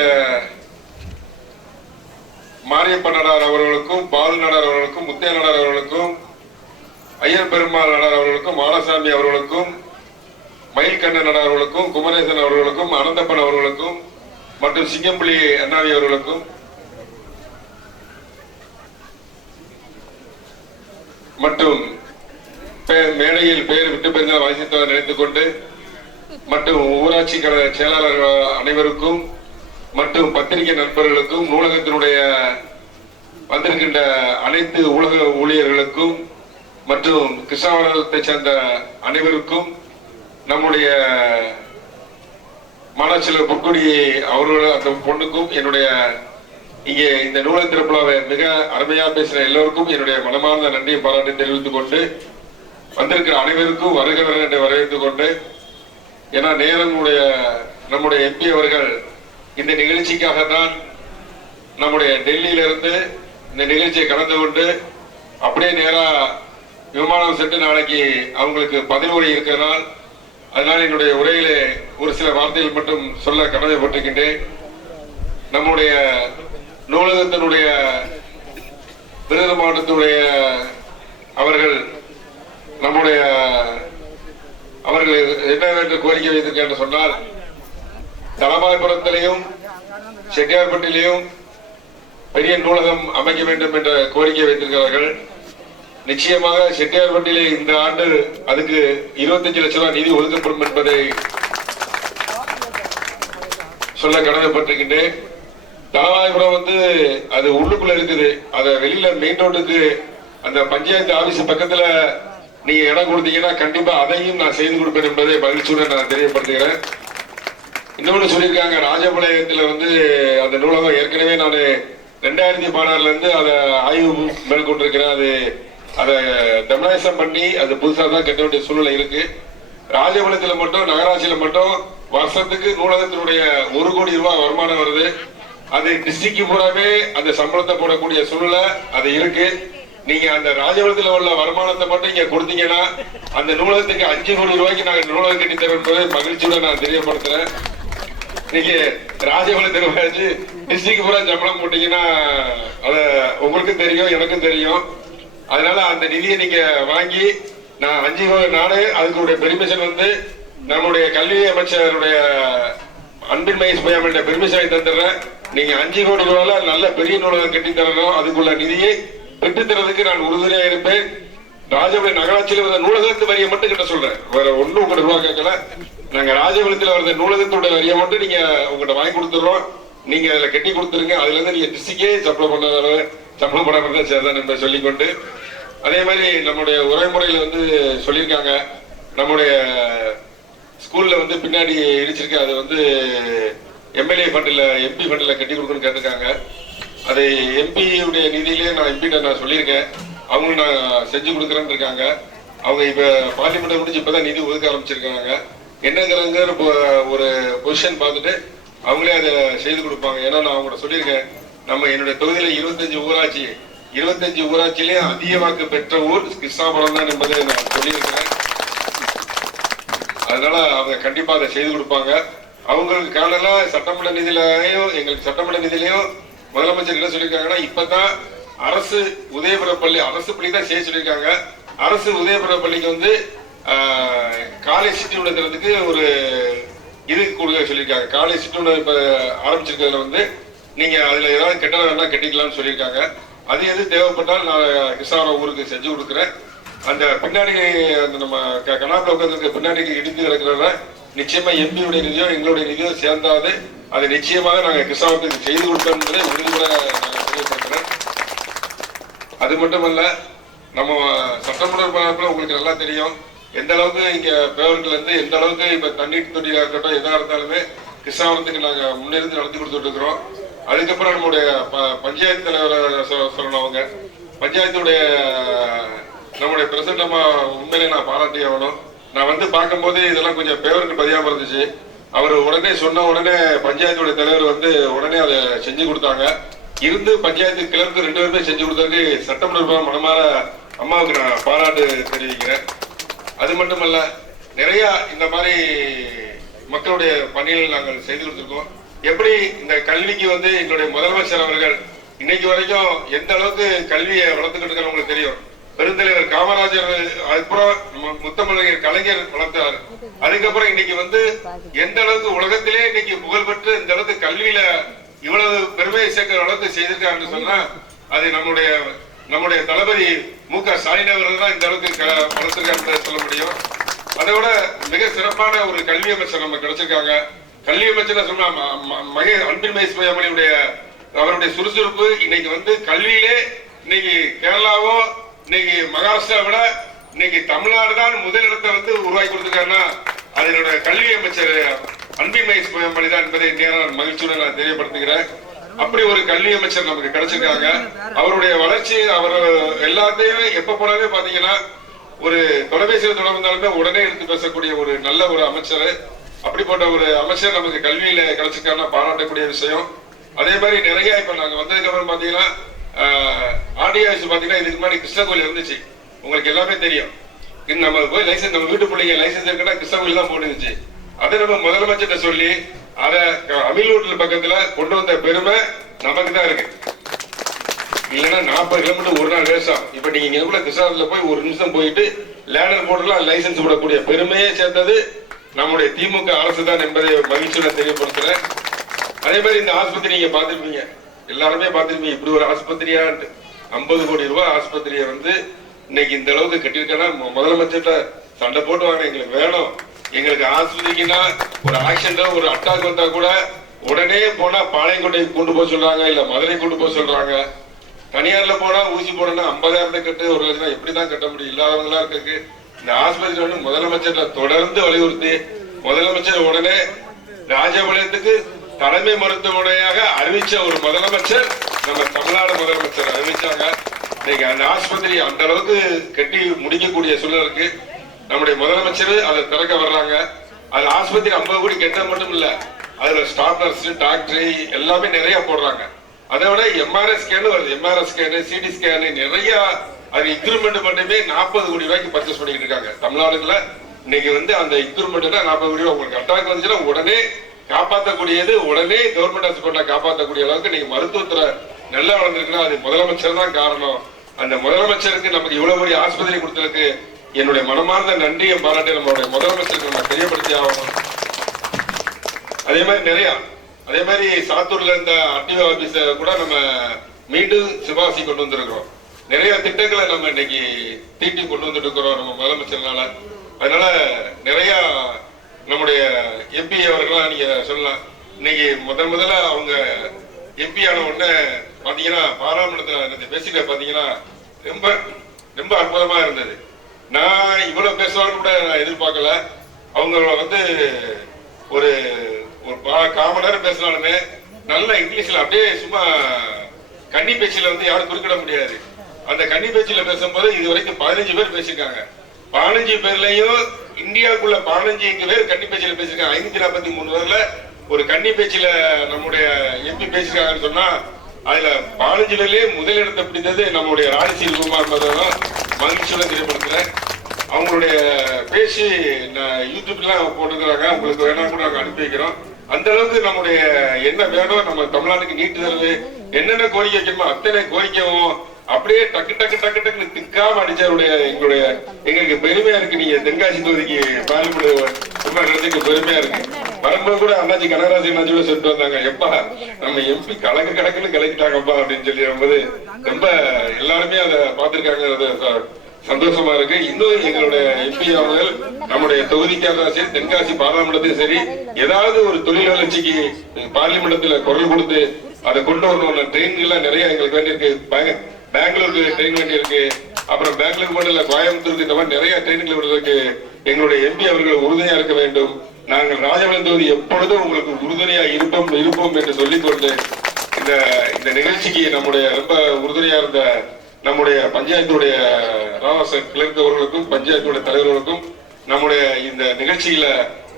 மாரியப்ப நாடார் அவர்களுக்கும், பாலு நாடார் அவர்களுக்கும், முத்தைய நாடார் அவர்களுக்கும், ஐயர் பெருமாள் நடார் அவர்களுக்கும், மாடசாமி அவர்களுக்கும், மயில்கண்ணன் நடார் அவர்களுக்கும், குமரேசன் அவர்களுக்கும், அனந்தப்பன் அவர்களுக்கும் மற்றும் சிங்கம்புலி அண்ணாவி அவர்களுக்கும் மற்றும் மேடையில் பெயர் விட்டு பெருந்தால் வாசித்தவர் நினைத்துக் கொண்டு மற்றும் ஊராட்சி செயலாளர்கள் அனைவருக்கும் மற்றும் பத்திரிகை நண்பர்களுக்கும், நூலகத்தினுடைய வந்திருக்கின்ற அனைத்து உலக ஊழியர்களுக்கும் மற்றும் கிருஷ்ணாவரத்தை சேர்ந்த அனைவருக்கும், நம்முடைய மாநாச்சிலர் பொற்கொடி அவர்கள் அந்த பொண்ணுக்கும், என்னுடைய இங்கே இந்த நூலக திருவிழாவை மிக அருமையா பேசுற எல்லோருக்கும் என்னுடைய மனமார்ந்த நன்றியை பாராட்டி தெரிவித்துக் கொண்டு, வந்திருக்கிற அனைவருக்கும் வருக என்று வரவேற்றுக் கொண்டு, ஏன்னா நேரமுடைய நம்முடைய எம்பி அவர்கள் இந்த நிகழ்ச்சிக்காக தான் நம்முடைய டெல்லியிலிருந்து இந்த நிகழ்ச்சியை கலந்து கொண்டு அப்படியே நேரா விமானம் சென்று நாளைக்கு அவங்களுக்கு பதில் உரை இருக்கிறதுனால் அதனால என்னுடைய உரையிலே ஒரு சில வார்த்தைகள் மட்டும் சொல்ல கடமைப்பட்டிருக்கின்றேன். நம்முடைய நூலகத்தினுடைய விருது மாவட்டத்துடைய அவர்கள் என்னவென்று கோரிக்கை வைத்திருக்க சொன்னால், தலமாய்புரத்திலையும் செட்டியார்பட்டிலையும் பெரிய நூலகம் அமைக்க வேண்டும் என்ற கோரிக்கை வைத்திருக்கிறார்கள். நிச்சயமாக செட்டியார்பட்டியிலே இந்த ஆண்டு அதுக்கு 25 லட்சம் ரூபாய் நிதி ஒதுக்கப்படும் என்பதை சொல்ல கடமைப்பட்டிருக்கின்றேன். தலவாய்புரம் அது உள்ளுக்குள்ள இருக்குது. அதை வெளியில மெயின் ரோட்டுக்கு அந்த பஞ்சாயத்து ஆபீஸ் பக்கத்துல நீங்க இடம் கொடுத்தீங்கன்னா கண்டிப்பா அதையும் நான் செய்து கொடுப்பேன் என்பதை மகிழ்ச்சியுடன் நான் தெரியப்படுத்துகிறேன். இன்னொன்று சொல்லியிருக்காங்க, ராஜபாளையத்துல அந்த நூலகம் ஏற்கனவே நான் 2016 இருந்து அதை ஆய்வு மேற்கொண்டிருக்கிறேன். அதை டெமலைசேஷன் பண்ணி அது புதுசாக தான் கட்ட வேண்டிய சூழ்நிலை இருக்கு. ராஜபாளையத்துல மட்டும் நகராட்சியில மட்டும் வருஷத்துக்கு நூலகத்தினுடைய 1 கோடி ரூபாய் வருமானம் வருது. அது டிஸ்ட்ரிக்ட் பூராவே அந்த சம்பளத்தை போடக்கூடிய சூழ்நிலை அது இருக்கு. நீங்க அந்த ராஜபாளையத்தில் உள்ள வருமானத்தை மட்டும் இங்க கொடுத்தீங்கன்னா அந்த நூலகத்துக்கு 5 கோடி ரூபாய்க்கு நாங்க நூலகம் கட்டி தரோம் என்பதை மகிழ்ச்சியோட நான் தெரியப்படுத்துறேன். நீங்க ராஜபாளையத்தில் டிஸ்ட்ரிக்ட் பூரா சம்பளம் போட்டீங்கன்னா அத உங்களுக்கும் தெரியும், எனக்கும் தெரியும். அதனால அந்த நிதியை நீங்க வாங்கி நான் 5 கோடி நானே அதுக்குடைய பெர்மிஷன் நம்முடைய கல்வி அமைச்சருடைய அன்பின் மகேஷ் பொய்யாம பெர்மிஷன் தந்துடுறேன். நீங்க 5 கோடி ரூபாயில நல்ல பெரிய நூலகம் கட்டி தரணும். அதுக்குள்ள நிதியை பெற்றுத்தரதுக்கு நான் உறுதுணையா இருப்பேன். ராஜபாளையம் நகராட்சியில் வந்த நூலகத்து வரியை மட்டும் கிட்ட சொல்றேன், வேற ஒன்னும் உங்கள்கிட்ட ரூபா கேட்கல. நாங்க ராஜபாளையத்தில் வந்த நூலகத்தோட வரியை மட்டும் நீங்க உங்கள்கிட்ட வாங்கி கொடுத்துடுறோம். நீங்க அதுல கட்டி கொடுத்துருங்க. அதுல இருந்து நீங்க டிஸ்ட்ரிக்டே சப்ளை பண்ணாத சேர்தான் என்பதை சொல்லிக்கொண்டு, அதே மாதிரி நம்முடைய உரைமுறையில சொல்லியிருக்காங்க, நம்முடைய ஸ்கூல்ல பின்னாடி இடிச்சிருக்கு. அது எம்எல்ஏ ஃபண்டில் எம்பி ஃபண்டில் கட்டி கொடுக்கணும்னு கேட்டிருக்காங்க. அது எம்பியுடைய நிதியிலே நான் எம்பிட்ட நான் சொல்லியிருக்கேன். அவங்க நான் செஞ்சு கொடுக்குறேன்னு இருக்காங்க. அவங்க இப்ப பார்லிமெண்ட் முடிஞ்சு இப்பதான் நிதி ஒதுக்க ஆரம்பிச்சிருக்காங்க. என்னங்கிறங்க ஒரு பொசிஷன் பார்த்துட்டு அவங்களே அதை செய்து கொடுப்பாங்க. ஏன்னா நான் அவங்கள்ட்ட சொல்லியிருக்கேன், நம்ம என்னுடைய தொகுதியில 25 ஊராட்சியிலே அதிக வாக்கு பெற்ற ஊர் கிருஷ்ணாபுரம் தான் என்பதை நான் சொல்லியிருக்கிறேன். அதனால அவங்க கண்டிப்பா அதை செய்து கொடுப்பாங்க. அவங்களுக்கு காரணம் சட்டமன்ற நிதியிலையும் எங்களுக்கு சட்டமன்ற நிதியிலையும் முதலமைச்சர் என்ன சொல்லியிருக்காங்கன்னா, இப்பதான் அரசு உதயபுரப்பள்ளி அரசு பள்ளி தான் செய்ய சொல்லியிருக்காங்க. அரசு உதயபுரப்பள்ளிக்கு காலேஜ் சிற்றுண்டத்துக்கு ஒரு இது கொடுக்க சொல்லியிருக்காங்க. காலேஜ் சிற்றுண்டம் இப்ப ஆரம்பிச்சிருக்கிறதுல நீங்க அதுல ஏதாவது கட்டணம் வேணா கட்டிக்கலாம்னு சொல்லியிருக்காங்க. அது எது தேவைப்பட்டால் நான் கிருஷ்ணாவரம் ஊருக்கு செஞ்சு கொடுக்குறேன். அந்த பின்னாடி அந்த நம்ம கனாப்பில் உட்காந்துருக்க பின்னாடி இடிந்து கிடக்கிறத நிச்சயமா எம்பியுடைய நிதியோ எங்களுடைய நிதியோ சேர்ந்தாது அதை நிச்சயமாக நாங்க கிருஷ்ணாவரத்துக்கு செய்து கொடுத்தோம் என்பதை உறுதிபட தெரியப்படுத்துறேன். அது மட்டுமல்ல, நம்ம சட்டமன்ற உங்களுக்கு நல்லா தெரியும் எந்த அளவுக்கு இங்க பேவர்கள் எந்த அளவுக்கு இப்ப தண்ணீர் தொட்டியா இருக்கட்டும் எதா இருந்தாலுமே கிருஷ்ணாவரத்துக்கு நாங்க முன்னிருந்து நடத்தி கொடுத்துட்டு இருக்கிறோம். அதுக்கப்புறம் நம்முடைய பஞ்சாயத்து தலைவரை சொல்லணும். அவங்க பஞ்சாயத்துடைய நம்முடைய பிரசிடண்ட் அம்மா உண்மையிலே நான் பாராட்டி ஆகணும். நான் பார்க்கும்போது இதெல்லாம் கொஞ்சம் பேவருக்கு பதியாம இருந்துச்சு. அவர் உடனே சொன்ன உடனே பஞ்சாயத்துடைய தலைவர் உடனே அதை செஞ்சு கொடுத்தாங்க. இருந்து பஞ்சாயத்து கிளர்க்கு 2 பேருமே செஞ்சு கொடுத்தாங்க. சட்டமன்ற மனமாற அம்மாவுக்கு நான் பாராட்டு தெரிவிக்கிறேன். அது மட்டுமல்ல, நிறைய இந்த மாதிரி மக்களுடைய பணிகள் நாங்கள் செய்து கொடுத்திருக்கோம். எப்படி இந்த கல்விக்கு எங்களுடைய முதலமைச்சர் அவர்கள் இன்னைக்கு வரைக்கும் எந்த அளவுக்கு கல்வியை வளர்த்துக்கிட்டு இருக்காங்க உங்களுக்கு தெரியும். பெருந்தலைவர் காமராஜர், அதுக்கப்புறம் முத்தமிழர் கலைஞர் வளர்த்தார். அதுக்கப்புறம் இன்னைக்கு வந்து எந்த அளவுக்கு உலகத்திலே இன்னைக்கு புகழ்பெற்று இந்த அளவுக்கு கல்வியில இவ்வளவு பெருமையை சேர்க்கிற அளவுக்கு செய்திருக்காருன்னு சொன்னா அது நம்முடைய தளபதி மு.க. ஸ்டாலின் அவர்கள் தான் இந்த அளவுக்கு வளர்த்திருக்காரு சொல்ல முடியும். அதை விட மிக சிறப்பான ஒரு கல்வி அமைச்சர் நம்ம கிடைச்சிருக்காங்க. கல்வி அமைச்சர் சொன்னா அன்பில் மகேஷ் பொய்யாமொழியுடைய அவருடைய சுறுசுறுப்பு இன்னைக்கு வந்து கல்வியிலே இன்னைக்கு கேரளாவோ இன்னைக்கு மகாராஷ்டிரா விட இன்னைக்கு தமிழ்நாடு தான் முதலிடத்தை வந்து உருவாக்கி கொடுத்திருக்காருன்னா அதனோட கல்வி அமைச்சர் அன்பில் மகேஷ் பொய்யாமொழி தான் என்பதை நேரம் மகிழ்ச்சியுடன் நான் தெரியப்படுத்துகிறேன். அப்படி ஒரு கல்வி அமைச்சர் நமக்கு கிடைச்சிருக்காங்க. அவருடைய வளர்ச்சி அவர் எல்லாத்தையுமே எப்ப போனாலுமே பாத்தீங்கன்னா ஒரு தொலைபேசியில் தொடர்ந்தாலுமே உடனே எடுத்து பேசக்கூடிய ஒரு நல்ல ஒரு அமைச்சர். அப்படிப்பட்ட ஒரு அமைச்சர் நமக்கு கல்வியில கிடைச்சிருக்காருன்னா பாராட்டக்கூடிய விஷயம். அதே மாதிரி நிறைய இப்ப நாங்க வந்ததுக்கு அப்புறம் பாத்தீங்கன்னா ஆர்டிஐஸ் பாத்தீங்கன்னா இதுக்கு முன்னாடி கிருஷ்ணகோயில் இருந்துச்சு, உங்களுக்கு எல்லாமே தெரியும். நம்ம போய் லைசன்ஸ் நம்ம வீட்டு பிள்ளைங்க லைசன்ஸ் இருக்குன்னா கிருஷ்ணகோயில் தான் போட்டுருந்துச்சு. அதை நம்ம முதலமைச்சர்கிட்ட சொல்லி அதை அமீல்வூட்டில் பக்கத்துல கொண்டு வந்த பெருமை நமக்கு தான் இருக்கு. இல்லைன்னா 40 கிலோமீட்டர் ஒரு நாள் வேஸ்ட் ஆகும். இப்ப நீங்க கூட கிருஷ்ணாபுரத்துல போய் ஒரு நிமிஷம் போயிட்டு லேண்டர் போர்டுலாம் லைசன்ஸ் விடக்கூடிய பெருமையே சேர்த்தது நம்முடைய திமுக அரசு தான் என்பதை மகிழ்ச்சியுடன் தெரியப்படுத்துறேன். அதே மாதிரி இந்த ஆஸ்பத்திரி நீங்க பாத்துருப்பீங்க, எல்லாருமே பாத்துருப்பீங்க. இப்படி ஒரு ஆஸ்பத்திரியா 50 கோடி ரூபாய் ஆஸ்பத்திரியை வந்து இன்னைக்கு இந்த அளவுக்கு கட்டியிருக்கேன்னா முதலமைச்சர்கிட்ட சண்டை போட்டு வாங்க, எங்களுக்கு வேணும். எங்களுக்கு ஆஸ்பத்திரிக்குன்னா ஒரு ஆக்சிடென்ட் ஒரு அட்டாக் வந்தா கூட உடனே போனா பாளையங்கோட்டை கொண்டு போக சொல்றாங்க, இல்ல மதுரை கொண்டு போக சொல்றாங்க. தனியார்ல போனா ஊசி போடணும்னா 50,000 கட்டு 1 லட்சம் எப்படிதான் கட்ட முடியும், இல்லாதவங்களா இருக்கு. இந்த ஆஸ்பத்திரி வந்து முதலமைச்சர் தொடர்ந்து வலியுறுத்தி முதலமைச்சர் உடனே ராஜபாளையத்துக்கு தலைமை மருத்துவமனையாக அறிவிச்ச ஒரு முதலமைச்சர் நம்ம தமிழ்நாடு முதலமைச்சர் அறிவிச்சாங்க. இன்னைக்கு அந்த ஆஸ்பத்திரி அந்த அளவுக்கு கட்டி முடிக்கக்கூடிய சூழல் இருக்கு. நம்முடைய முதலமைச்சர் அதை திறக்க வர்றாங்க. அது ஆஸ்பத்திரி 50 கோடி கெட்ட மட்டும் இல்ல, அதுல ஸ்டாஃப் நர்ஸ் டாக்டர் எல்லாமே நிறைய போடுறாங்க. அதை விட எம்ஆர்ஐ ஸ்கேன் வருது, எம்ஆர்ஐ ஸ்கேனு சிடி ஸ்கேனு நிறைய அது இன்க்ரூமெண்ட் மட்டுமே 40 கோடி ரூபாய்க்கு பர்ச்சேஸ் பண்ணிட்டு இருக்காங்க தமிழ்நாடுல. இன்னைக்கு வந்து அந்த இன்க்ரூமெண்ட் 40 கோடி ரூபாய். உங்களுக்கு அட்டாக் வந்துச்சுன்னா உடனே காப்பாற்றக்கூடியது, உடனே கவர்மெண்ட் ஹாஸ்பிட்டல காப்பாற்றக்கூடிய அளவுக்கு நீங்க மருத்துவத்துல நல்லா வளர்ந்துருக்குன்னா அது முதலமைச்சர் தான் காரணம். அந்த முதலமைச்சருக்கு நமக்கு இவ்வளவு பெரிய ஆஸ்பத்திரி கொடுத்ததுக்கு என்னுடைய மனமார்ந்த நன்றியை பாராட்டி நம்மளுடைய முதலமைச்சருக்கு நம்ம தெரியப்படுத்தி ஆகணும். அதே மாதிரி நிறைய அதே மாதிரி சாத்தூர்ல இருந்த ஆர்டிஓ ஆபீஸ கூட நம்ம மீண்டும் சிவாசி கொண்டு வந்திருக்கிறோம். நிறைய திட்டங்களை நம்ம இன்னைக்கு தீட்டி கொண்டு வந்துட்டு இருக்கிறோம் நம்ம முதலமைச்சர்னால. அதனால நிறைய நம்முடைய எம்பி அவர்கள்லாம் நீங்க சொல்லலாம். இன்னைக்கு முதல்ல அவங்க எம்பி ஆன உடனே பாத்தீங்கன்னா பாராளுமன்றத்தில் பேசிக்க பாத்தீங்கன்னா ரொம்ப ரொம்ப அற்புதமா இருந்தது. நான் இவ்வளவு பேசுவான்னு கூட நான் எதிர்பார்க்கல. அவங்க வந்து ஒரு காமன் நேரம் பேசினாலுமே நல்ல இங்கிலீஷ்ல அப்படியே சும்மா கன்னி பேச்சில வந்து யாரும் குறுக்கிட முடியாது. அந்த கன்னி பேச்சில பேசும்போது இது வரைக்கும் 15 பேர் பேசியிருக்காங்க. 15 பேர்லயும் இந்தியாவுக்குள்ள 15 பேர் கன்னி பேச்சில பேசியிருக்காங்க. 543 பேர்ல ஒரு கன்னி பேச்சில நம்முடைய எம்பி பேசியிருக்காங்கன்னு சொன்னா அதுல 15 பேர்லயே முதலிடத்தை பிடித்தது நம்முடைய ராணிசி குமார் மகிழ்ச்சியுடன் தெரியப்படுத்துறேன். அவங்களுடைய பேசி யூடியூப்லாம் போட்டுக்கிறாங்க, உங்களுக்கு வேணா கூட நாங்க அனுப்பி வைக்கிறோம். அந்த அளவுக்கு நம்முடைய என்ன வேணும், நம்ம தமிழ்நாட்டுக்கு நீட்டு தருது என்னென்ன கோரிக்கை வைக்கணுமோ அத்தனை கோரிக்கையும் அப்படியே டக்கு டக்கு டக்கு டக்குன்னு திக்காம அடிச்சவருடைய எங்களுக்கு பெருமையா இருக்கு. நீங்க தென்காசி தொகுதிக்கு பார்லிமெண்ட் சும்மா நடத்துக்கு பெருமையா இருக்கு. வரும்போது கூட அண்ணாச்சி கனகராஜ் அண்ணாச்சி கூட சொல்லிட்டு வந்தாங்க, எப்பா நம்ம எம்பி கலக்குன்னு கலக்கிட்டாங்கப்பா அப்படின்னு சொல்லி வரும்போது ரொம்ப எல்லாருமே அதை பார்த்திருக்காங்க. சந்தோஷமா இருக்கு. இன்னும் எங்களுடைய எம்பி அவர்கள் நம்முடைய தொகுதிக்காக சரி தென்காசி பாராளுமன்றத்தையும் சரி ஏதாவது ஒரு தொழில் வளர்ச்சிக்கு பார்லிமெண்டத்துல குரல் கொடுத்து அதை கொண்டு வரணும். ட்ரெயின்கள் நிறைய எங்களுக்கு வேண்டியிருக்கு. பெங்களூருக்கு ட்ரெயின் வேண்டி இருக்கு. அப்புறம் பெங்களூருக்கு மட்டும் இல்ல கோயம்புத்தூருக்கு இந்த மாதிரி நிறைய ட்ரெயின்கள் விடுறதுக்கு எங்களுடைய எம்பி அவர்கள் உறுதுணையா இருக்க வேண்டும். நாங்கள் ராஜபாளையம் தொகுதி எப்பொழுதும் உங்களுக்கு உறுதுணையா இருப்போம் என்று சொல்லிக்கொண்டு இந்த நிகழ்ச்சிக்கு நம்முடைய ரொம்ப உறுதுணையா இருந்த நம்முடைய பஞ்சாயத்துடைய ராமசாமி கிளர்க் அவர்களுக்கும் பஞ்சாயத்துடைய தலைவர்களுக்கும் நம்முடைய இந்த நிகழ்ச்சியில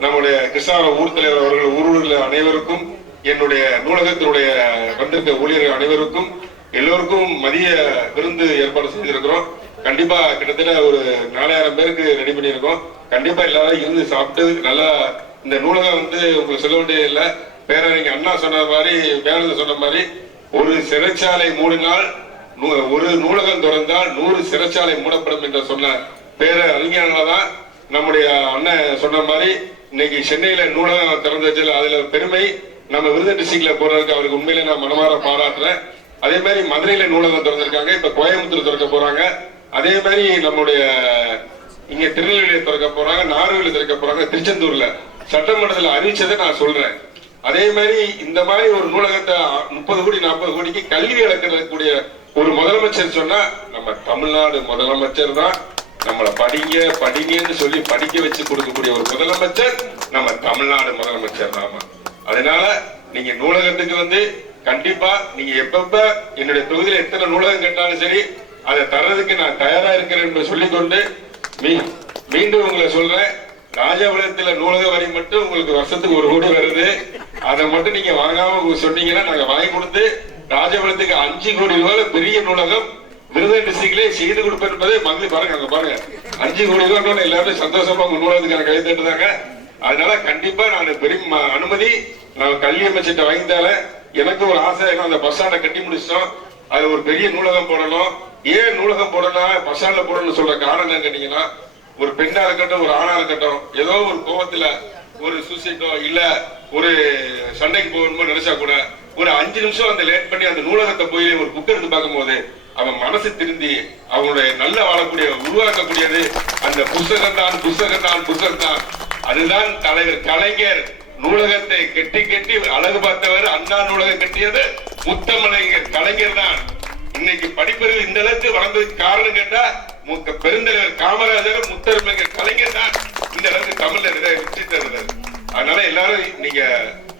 நம்முடைய கிருஷ்ணாபுரம் ஊர் தலைவர் அவர்கள் ஊருள்ள அனைவருக்கும் என்னுடைய நூலகத்தினுடைய வந்திருக்க ஊழியர்கள் அனைவருக்கும் எல்லோருக்கும் மதிய விருந்து ஏற்பாடு செய்திருக்கிறோம். கண்டிப்பா கிட்டத்தட்ட ஒரு 4000 பேருக்கு ரெடி பண்ணியிருக்கோம். கண்டிப்பா எல்லாரும் இருந்து சாப்பிட்டு நல்லா இந்த நூலகம் வந்து உங்களுக்கு சொல்ல வேண்டியது இல்லை. பேரறிஞர் அண்ணா சொன்ன மாதிரி பேரறிஞர் சொன்ன மாதிரி ஒரு சிறைச்சாலை 3 நாள் ஒரு நூலகம் திறந்தால் 100 சிறைச்சாலை மூடப்படும் என்று சொன்ன பேர அறிஞர்களாதான் நம்முடைய அண்ணன் சொன்ன மாதிரி இன்னைக்கு சென்னையில நூலகம் திறந்துச்சு. அதுல பெருமை நம்ம விருதுநகர் டிஸ்ட்ரிக்ட்ல போறதுக்கு அவருக்கு உண்மையிலே நான் மனமாற பாராட்டுறேன். அதே மாதிரி மதுரையில நூலகம் திறந்திருக்காங்க, இப்ப கோயம்புத்தூர் திறக்க போறாங்க. அதே மாதிரி நம்முடைய இங்க திருநெல்வேலியை திறக்க போறாங்க, நாகர்கோவில் திறக்க போறாங்க, திருச்செந்தூர்ல சட்டமன்றத்தில் அறிவிச்சதை நான் சொல்றேன். அதே மாதிரி இந்த மாதிரி ஒரு நூலகத்தை 30 கோடி 40 கோடிக்கு கல்வி இழக்கக்கூடிய ஒரு முதலமைச்சர் சொன்னா நம்ம தமிழ்நாடு முதலமைச்சர் தான். நம்மளை படிங்கன்னு சொல்லி படிக்க வச்சு கொடுக்கக்கூடிய ஒரு முதலமைச்சர் நம்ம தமிழ்நாடு முதலமைச்சர் தான். அதனால நீங்க நூலகத்துக்கு கண்டிப்பா நீங்க எப்பப்ப என்னுடைய தொகுதியில எத்தனை நூலகம் கேட்டாலும் சரி அதை தர்றதுக்கு நான் தயாரா இருக்கிறேன் என்று சொல்லிக்கொண்டு மீண்டும் உங்களை சொல்றேன், ராஜபாளையத்துல நூலக வரி மட்டும் உங்களுக்கு வருஷத்துக்கு 1 கோடி வருது. அதை மட்டும் நீங்க வாங்காம சொன்னீங்கன்னா நாங்க வாங்கி கொடுத்து ராஜபாளையத்துக்கு 5 கோடி ரூபாய் பெரிய நூலகம் விருதுநகர் டிஸ்ட்ரிக்ட்லே செய்து கொடுப்பேன் என்பதை மக்கள் பாருங்க. அங்க பாருங்க 5 கோடி ரூபாய் எல்லாரும் சந்தோஷமா உங்க நூலகத்துக்கான கை தட்டுறாங்க. அதனால கண்டிப்பா நான் பெரிய அனுமதி நான் கல்வி அமைச்சிட்ட வாங்கிட்டால எனக்கு ஒரு ஆசை, அந்த பஸ் ஸ்டாண்டை கட்டி முடிச்சிட்டோம், அது ஒரு பெரிய நூலகம் போடணும். ஏன் நூலகம் போடணும் பஸ் ஸ்டாண்ட்ல போடணும்னு சொல்ற காரணம் என்ன கேட்டீங்கன்னா, ஒரு பெண்ணா இருக்கட்டும் ஒரு ஆணா இருக்கட்டும் ஏதோ ஒரு கோபத்துல ஒரு சூசைட்டோ இல்ல ஒரு சண்டைக்கு போகணுமோ நினைச்சா கூட ஒரு 5 நிமிஷம் அந்த லேட் பண்ணி அந்த நூலகத்தை போய் ஒரு புக் எடுத்து பார்க்கும் போது அவன் மனசு திருந்தி அவனுடைய நல்ல வாழக்கூடிய உருவாக்கக்கூடியது அந்த புஸ்தகம் தான். அதுதான் தலைவர் கலைஞர் நூலகத்தை கெட்டி அழகு பார்த்தவர். அண்ணா நூலகம் கட்டியது முத்தமிழர் கலைஞர் தான். இன்னைக்கு படிப்பறிவு இந்த அளவுக்கு வளர்ந்ததுக்கு காரணம் கேட்டா பெருந்தலைவர் காமராஜர் முத்தமிழர் கலைஞர் தான் இந்த அளவுக்கு தமிழ்ல வெற்றி தருகிறார். அதனால எல்லாரும் நீங்க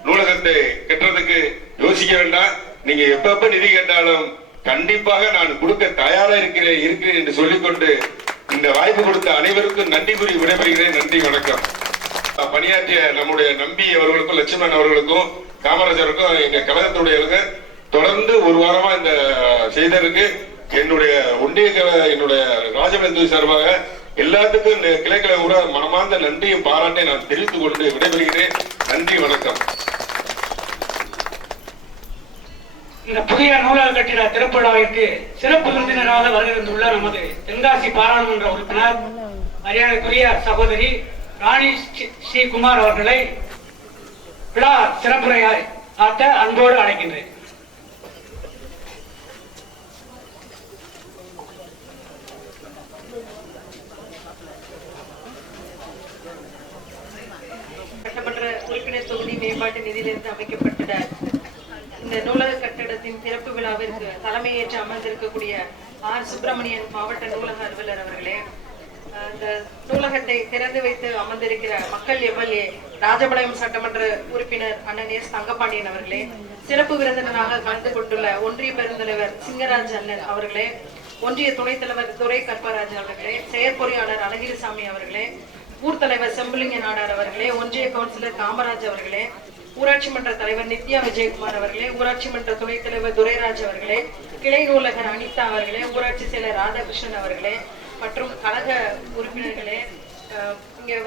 நூலகத்தை கட்டுறதுக்கு யோசிக்க வேண்டாம். நீங்க எப்ப நிதி கேட்டாலும் கண்டிப்பாக நான் கொடுக்க தயாரா இருக்கிறேன் என்று சொல்லிக்கொண்டு இந்த வாய்ப்பு கொடுத்த அனைவருக்கும் நன்றி கூறி விடைபெறுகிறேன். நன்றி, வணக்கம். பணியாற்றிய நம்முடைய நம்பி அவர்களுக்கும் லட்சுமணன் அவர்களுக்கும் காமராஜருக்கும் எங்க கழகத்துடைய தொடர்ந்து 1 வாரமா இந்த செய்தருக்கு என்னுடைய என்னுடைய ராஜபாளையம் சார்பாக எல்லாத்துக்கும் இந்த கிளைக்கலை கூட மனமார்ந்த நன்றியும் பாராட்டை நான் தெரிவித்துக் கொண்டு விடைபெறுகிறேன். நன்றி, வணக்கம். இந்த புதிய நூலக கட்டிட திறப்பு விழாவிற்கு சிறப்பு விருந்தினராக வருகின்றுள்ள நமது தென்காசி பாராளுமன்ற உறுப்பினர் மரியாதைக்குரிய சகோதரி ராணி சி குமார் அவர்களை விழா சிறப்புரையாய் ஆற்ற அன்போடு அழைக்கின்றேன். சட்டமன்ற உறுப்பினர் தொகுதி மேம்பாட்டு நிதியிலிருந்து அமைக்கப்பட்ட இந்த நூலக கட்டிடத்தின் திறப்பு விழாவிற்கு தலைமையேற்று அமர்ந்திருக்கக்கூடிய ஆர் சுப்பிரமணியன் மாவட்ட நூலக அலுவலர் அவர்களே, இந்த நூலகத்தை திறந்து வைத்து அமர்ந்திருக்கிற மக்கள் எம்எல்ஏ ராஜபாளையம் சட்டமன்ற உறுப்பினர் அண்ணன் எஸ் தங்கப்பாண்டியன் அவர்களே, சிறப்பு விருந்தினராக கலந்து கொண்டுள்ள ஒன்றிய பெருந்தலைவர் சிங்கராஜ் அண்ணன் அவர்களே, ஒன்றிய துணைத் தலைவர் துரை கற்பராஜ் அவர்களே, செயற்பொறியாளர் அழகிரிசாமி அவர்களே, ஊர் தலைவர் செம்புலிங்க நாடார் அவர்களே, ஒன்றிய கவுன்சிலர் காமராஜ் அவர்களே, ஊராட்சி மன்ற தலைவர் நித்யா விஜயகுமார் அவர்களே, ஊராட்சி மன்ற துணைத் தலைவர் துரைராஜ் அவர்களே, கிளை நூலகர் அனிதா அவர்களே, ஊராட்சி செயலர் ராதாகிருஷ்ணன் அவர்களே மற்றும் கழக உறுப்பினர்களே, இங்கே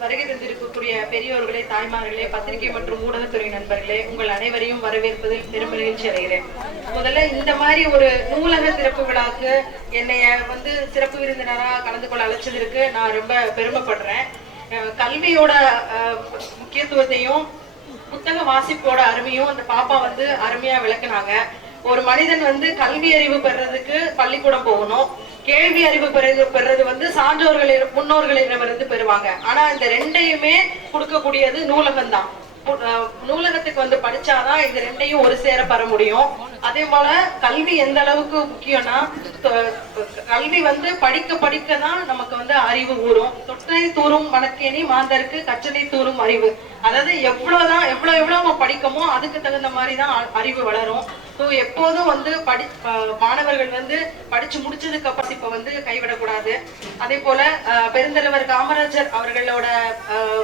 வருகை தந்திருக்கக்கூடிய பெரியோர்களே, தாய்மார்களே, பத்திரிகை மற்றும் ஊடகத்துறை நண்பர்களே, உங்கள் அனைவரையும் வரவேற்பதில் பெரும் மகிழ்ச்சி அடைகிறேன். முதல்ல இந்த மாதிரி ஒரு நூலக சிறப்பு விழாவுக்கு என்னைய சிறப்பு விருந்தினராக கலந்து கொள்ள அழைச்சதற்கு நான் ரொம்ப பெருமைப்படுறேன். கல்வியோட முக்கியத்துவத்தையும் புத்தக வாசிப்போட அருமையும் அந்த பாப்பா அருமையா விளக்குனாங்க. ஒரு மனிதன் கல்வி அறிவு பெறதுக்கு பள்ளிக்கூடம் போகணும், கேள்வி அறிவு பெறது சான்றோர்களின் முன்னோர்களிடமிருந்து பெறுவாங்க. ஆனா இந்த ரெண்டையுமே கொடுக்கக்கூடியது நூலகம் தான். நூலகத்துக்கு படிச்சாதான் இந்த ரெண்டையும் ஒரு சேர பெற முடியும். அதே போல கல்வி எந்த அளவுக்கு முக்கியம்னா, கல்வி படிக்க படிக்கதான் நமக்கு அறிவு ஊறும். தொட்டனை தூரும் மணக்கேணி மாந்தருக்கு கற்றனை தூரும் அறிவு. அதாவது எவ்வளவு நம்ம படிக்கமோ அதுக்கு தகுந்த மாதிரிதான் அறிவு வளரும். எப்போதும் மாணவர்கள் படிச்சு முடிச்சதுக்கு அப்புறம் இப்ப கைவிடக்கூடாது. அதே போல பெருந்தலைவர் காமராஜர் அவர்களோட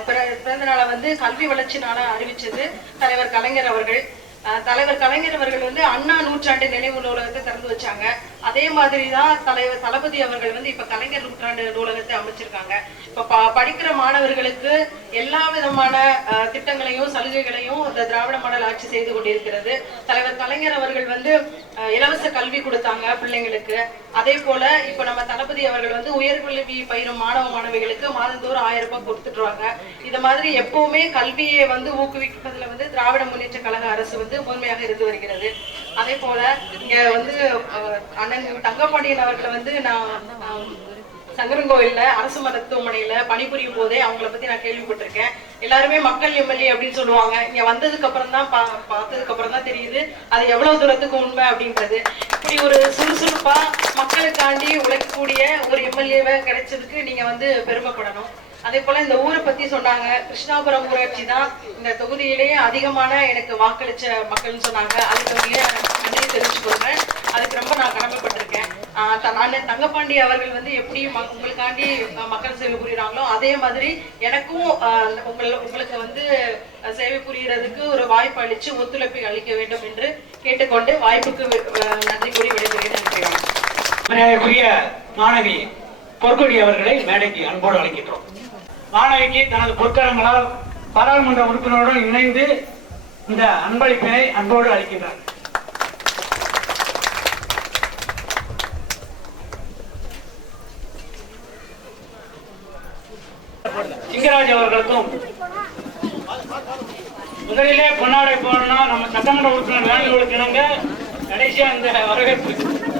பிறந்த நாளை கல்வி வளர்ச்சி நாள அறிவிச்சது தலைவர் கலைஞர் அவர்கள். தலைவர் கலைஞர் அவர்கள் வந்து அண்ணா நூற்றாண்டு நினைவு நூலகத்தை திறந்து வச்சாங்க. அதே மாதிரிதான் தலைவர் தளபதி அவர்கள் வந்து இப்ப கலைஞர் நூற்றாண்டு நூலகத்தை அமைச்சிருக்காங்க. இப்ப படிக்கிற மாணவர்களுக்கு எல்லா விதமான திட்டங்களையும் சலுகைகளையும் இந்த திராவிட மாடல் ஆட்சி செய்து கொண்டிருக்கிறது. தலைவர் கலைஞர் அவர்கள் வந்து இலவச கல்வி கொடுத்தாங்க பிள்ளைங்களுக்கு. அதே போல இப்ப நம்ம தளபதி அவர்கள் வந்து உயர்கல்வி பயிரும் மாணவ மாணவிகளுக்கு மாதந்தோறும் 1000 ரூபாய் கொடுத்துட்டுருவாங்க. இது மாதிரி எப்பவுமே கல்வியை வந்து ஊக்குவிப்பதுல வந்து திராவிட முன்னேற்ற கழக அரசு வந்து முதன்மையாக இருந்து வருகிறது. அதே போல இங்க வந்து அண்ணன் தங்கப்பாண்டியன் அவர்களை வந்து நான் சங்கரங்கோயில்ல அரசு மருத்துவமனையில பணிபுரியும் போதே அவங்கள பத்தி நான் கேள்விப்பட்டிருக்கேன். எல்லாருமே மக்கள் எம்எல்ஏ அப்படின்னு சொல்லுவாங்க. இங்க வந்ததுக்கு அப்புறம் தான் பார்த்ததுக்கு அப்புறம் தான் தெரியுது அது எவ்வளவு தூரத்துக்கு உண்மை அப்படின்றது. இப்படி ஒரு சுறுசுறுப்பா மக்களுக்காண்டி உழைக்கக்கூடிய ஒரு எம்எல்ஏவை கிடைச்சதுக்கு நீங்க வந்து பெருமைப்படணும். அதே போல இந்த ஊரை பத்தி சொன்னாங்க. கிருஷ்ணாபுரம் ஊராட்சி தான் இந்த தொகுதியிலேயே அதிகமான எனக்கு வாக்களிச்ச மக்கள்னு சொன்னாங்க. அதுக்கு நன்றி தெரிவிச்சுக்கொள்றேன். அதுக்கு ரொம்ப நான் கடமைப்பட்டிருக்கேன். தங்கப்பாண்டி அவர்கள் வந்து எப்படி உங்களுக்காண்டி மக்கள் சேவை புரியுறாங்களோ அதே மாதிரி எனக்கும் உங்களுக்கு வந்து சேவை புரியறதுக்கு ஒரு வாய்ப்பு அளிச்சு ஒத்துழைப்பை அளிக்க வேண்டும் என்று கேட்டுக்கொண்டு வாய்ப்புக்கு நன்றி கூறி விடைபெறுகிறேன். மரியாதைக்குரிய மாணவி பொற்கொடி அவர்களை மேடைக்கு அன்போடு அழைக்கின்றோம். மாணவிக்கு தனது பொற்கரங்களால் பாராளுமன்ற உறுப்பினருடன் இணைந்து இந்த அன்பளிப்பினை அன்போடு அளிக்கின்றார். சிங்கராஜ் அவர்களுக்கும் முதலிலே பொன்னாடை போடணும். நம்ம சட்டமன்ற உறுப்பினர் வேண்டுகோளுக்கு இணங்க கடைசியா இந்த வரவேற்பு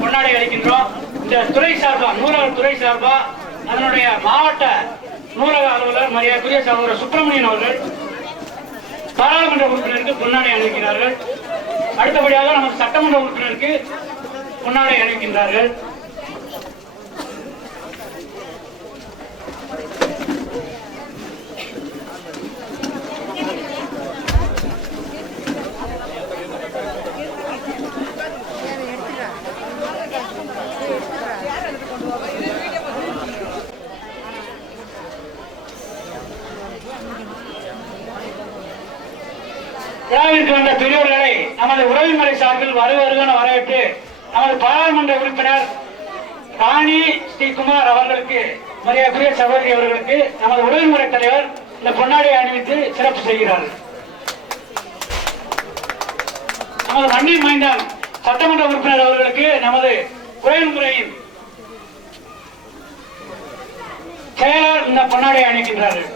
பொன்னாடை அளிக்கின்றோம். இந்த துறை சார்பா நூலக துறை சார்பா அதனுடைய மாவட்ட நூலக அலுவலர் மரியாதைக்குரிய சகோதரர் சுப்பிரமணியன் அவர்கள் பாராளுமன்ற உறுப்பினருக்கு பொன்னாடை அளிக்கிறார்கள். அடுத்தபடியாக நமது சட்டமன்ற உறுப்பினருக்கு பொன்னாடை அளிக்கின்றார்கள். விழாவிற்கு வந்த பெரியோர்களை நமது உறவுமுறை சார்பில் வருவருகன வரவேற்று நமது பாராளுமன்ற உறுப்பினர் ராணி ஸ்ரீகுமார் அவர்களுக்கு மரியாதைக்குரிய சகோதரி அவர்களுக்கு நமது உறவுமுறை தலைவர் இந்த பொன்னாடியை அணிவித்து சிறப்பு செய்கிறார். நமது மண்ணின் மைந்தன் சட்டமன்ற உறுப்பினர் அவர்களுக்கு நமது உறவுமுறையின் செயலர் இந்த பொன்னாடியை அணிவிக்கின்றார்கள்.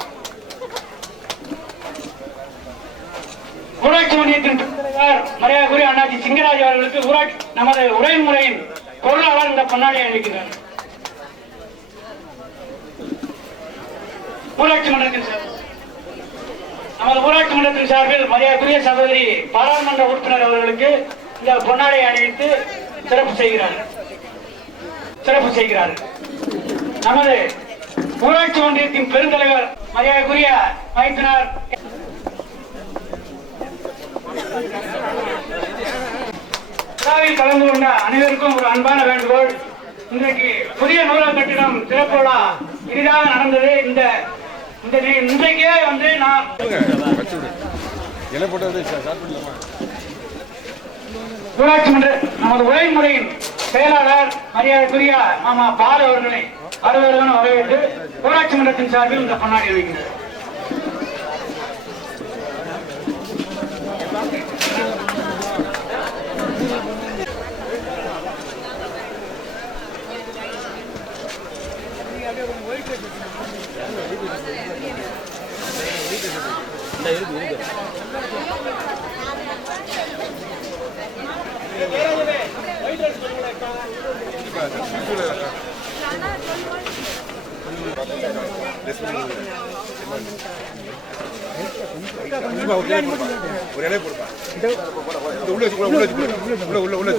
ஊராட்சி ஒன்றியத்தின் தலைவர் மரியாதைக்குரிய அண்ணாச்சி சிங்கராஜ் அவர்களுக்கு நமது உரைமுறையின் பொருளாளர் இந்த பொன்னாடியை அளிக்கிறார். நமது ஊராட்சி மன்றத்தின் சார்பில் மரியாதைக்குரிய சகோதரி பாராளுமன்ற உறுப்பினர் அவர்களுக்கு இந்த பொன்னாடியை அணிவித்து சிறப்பு செய்கிறார். நமது ஊராட்சி ஒன்றியத்தின் பெருந்தலைவர் மரியாதைக்குரிய மைத்தினர் விழாவில் கலந்து கொண்ட அனைவருக்கும் ஒரு அன்பான வேண்டுகோள். இன்றைக்கு புதிய நூலக கட்டிடம் திறப்பு விழா இனிதாக நடந்தது. இன்றைக்கே வந்து நான் ஊராட்சி மன்ற நமது உரைமுறையின் செயலாளர் மரியாதைக்குரிய மாமா பால் அவர்களை வரவேற்க வரவேற்று ஊராட்சி மன்றத்தின் சார்பில் இந்த பொன்னாடி வைக்கின்றனர். ஒரு இலையை போடுப்பா. உள்ள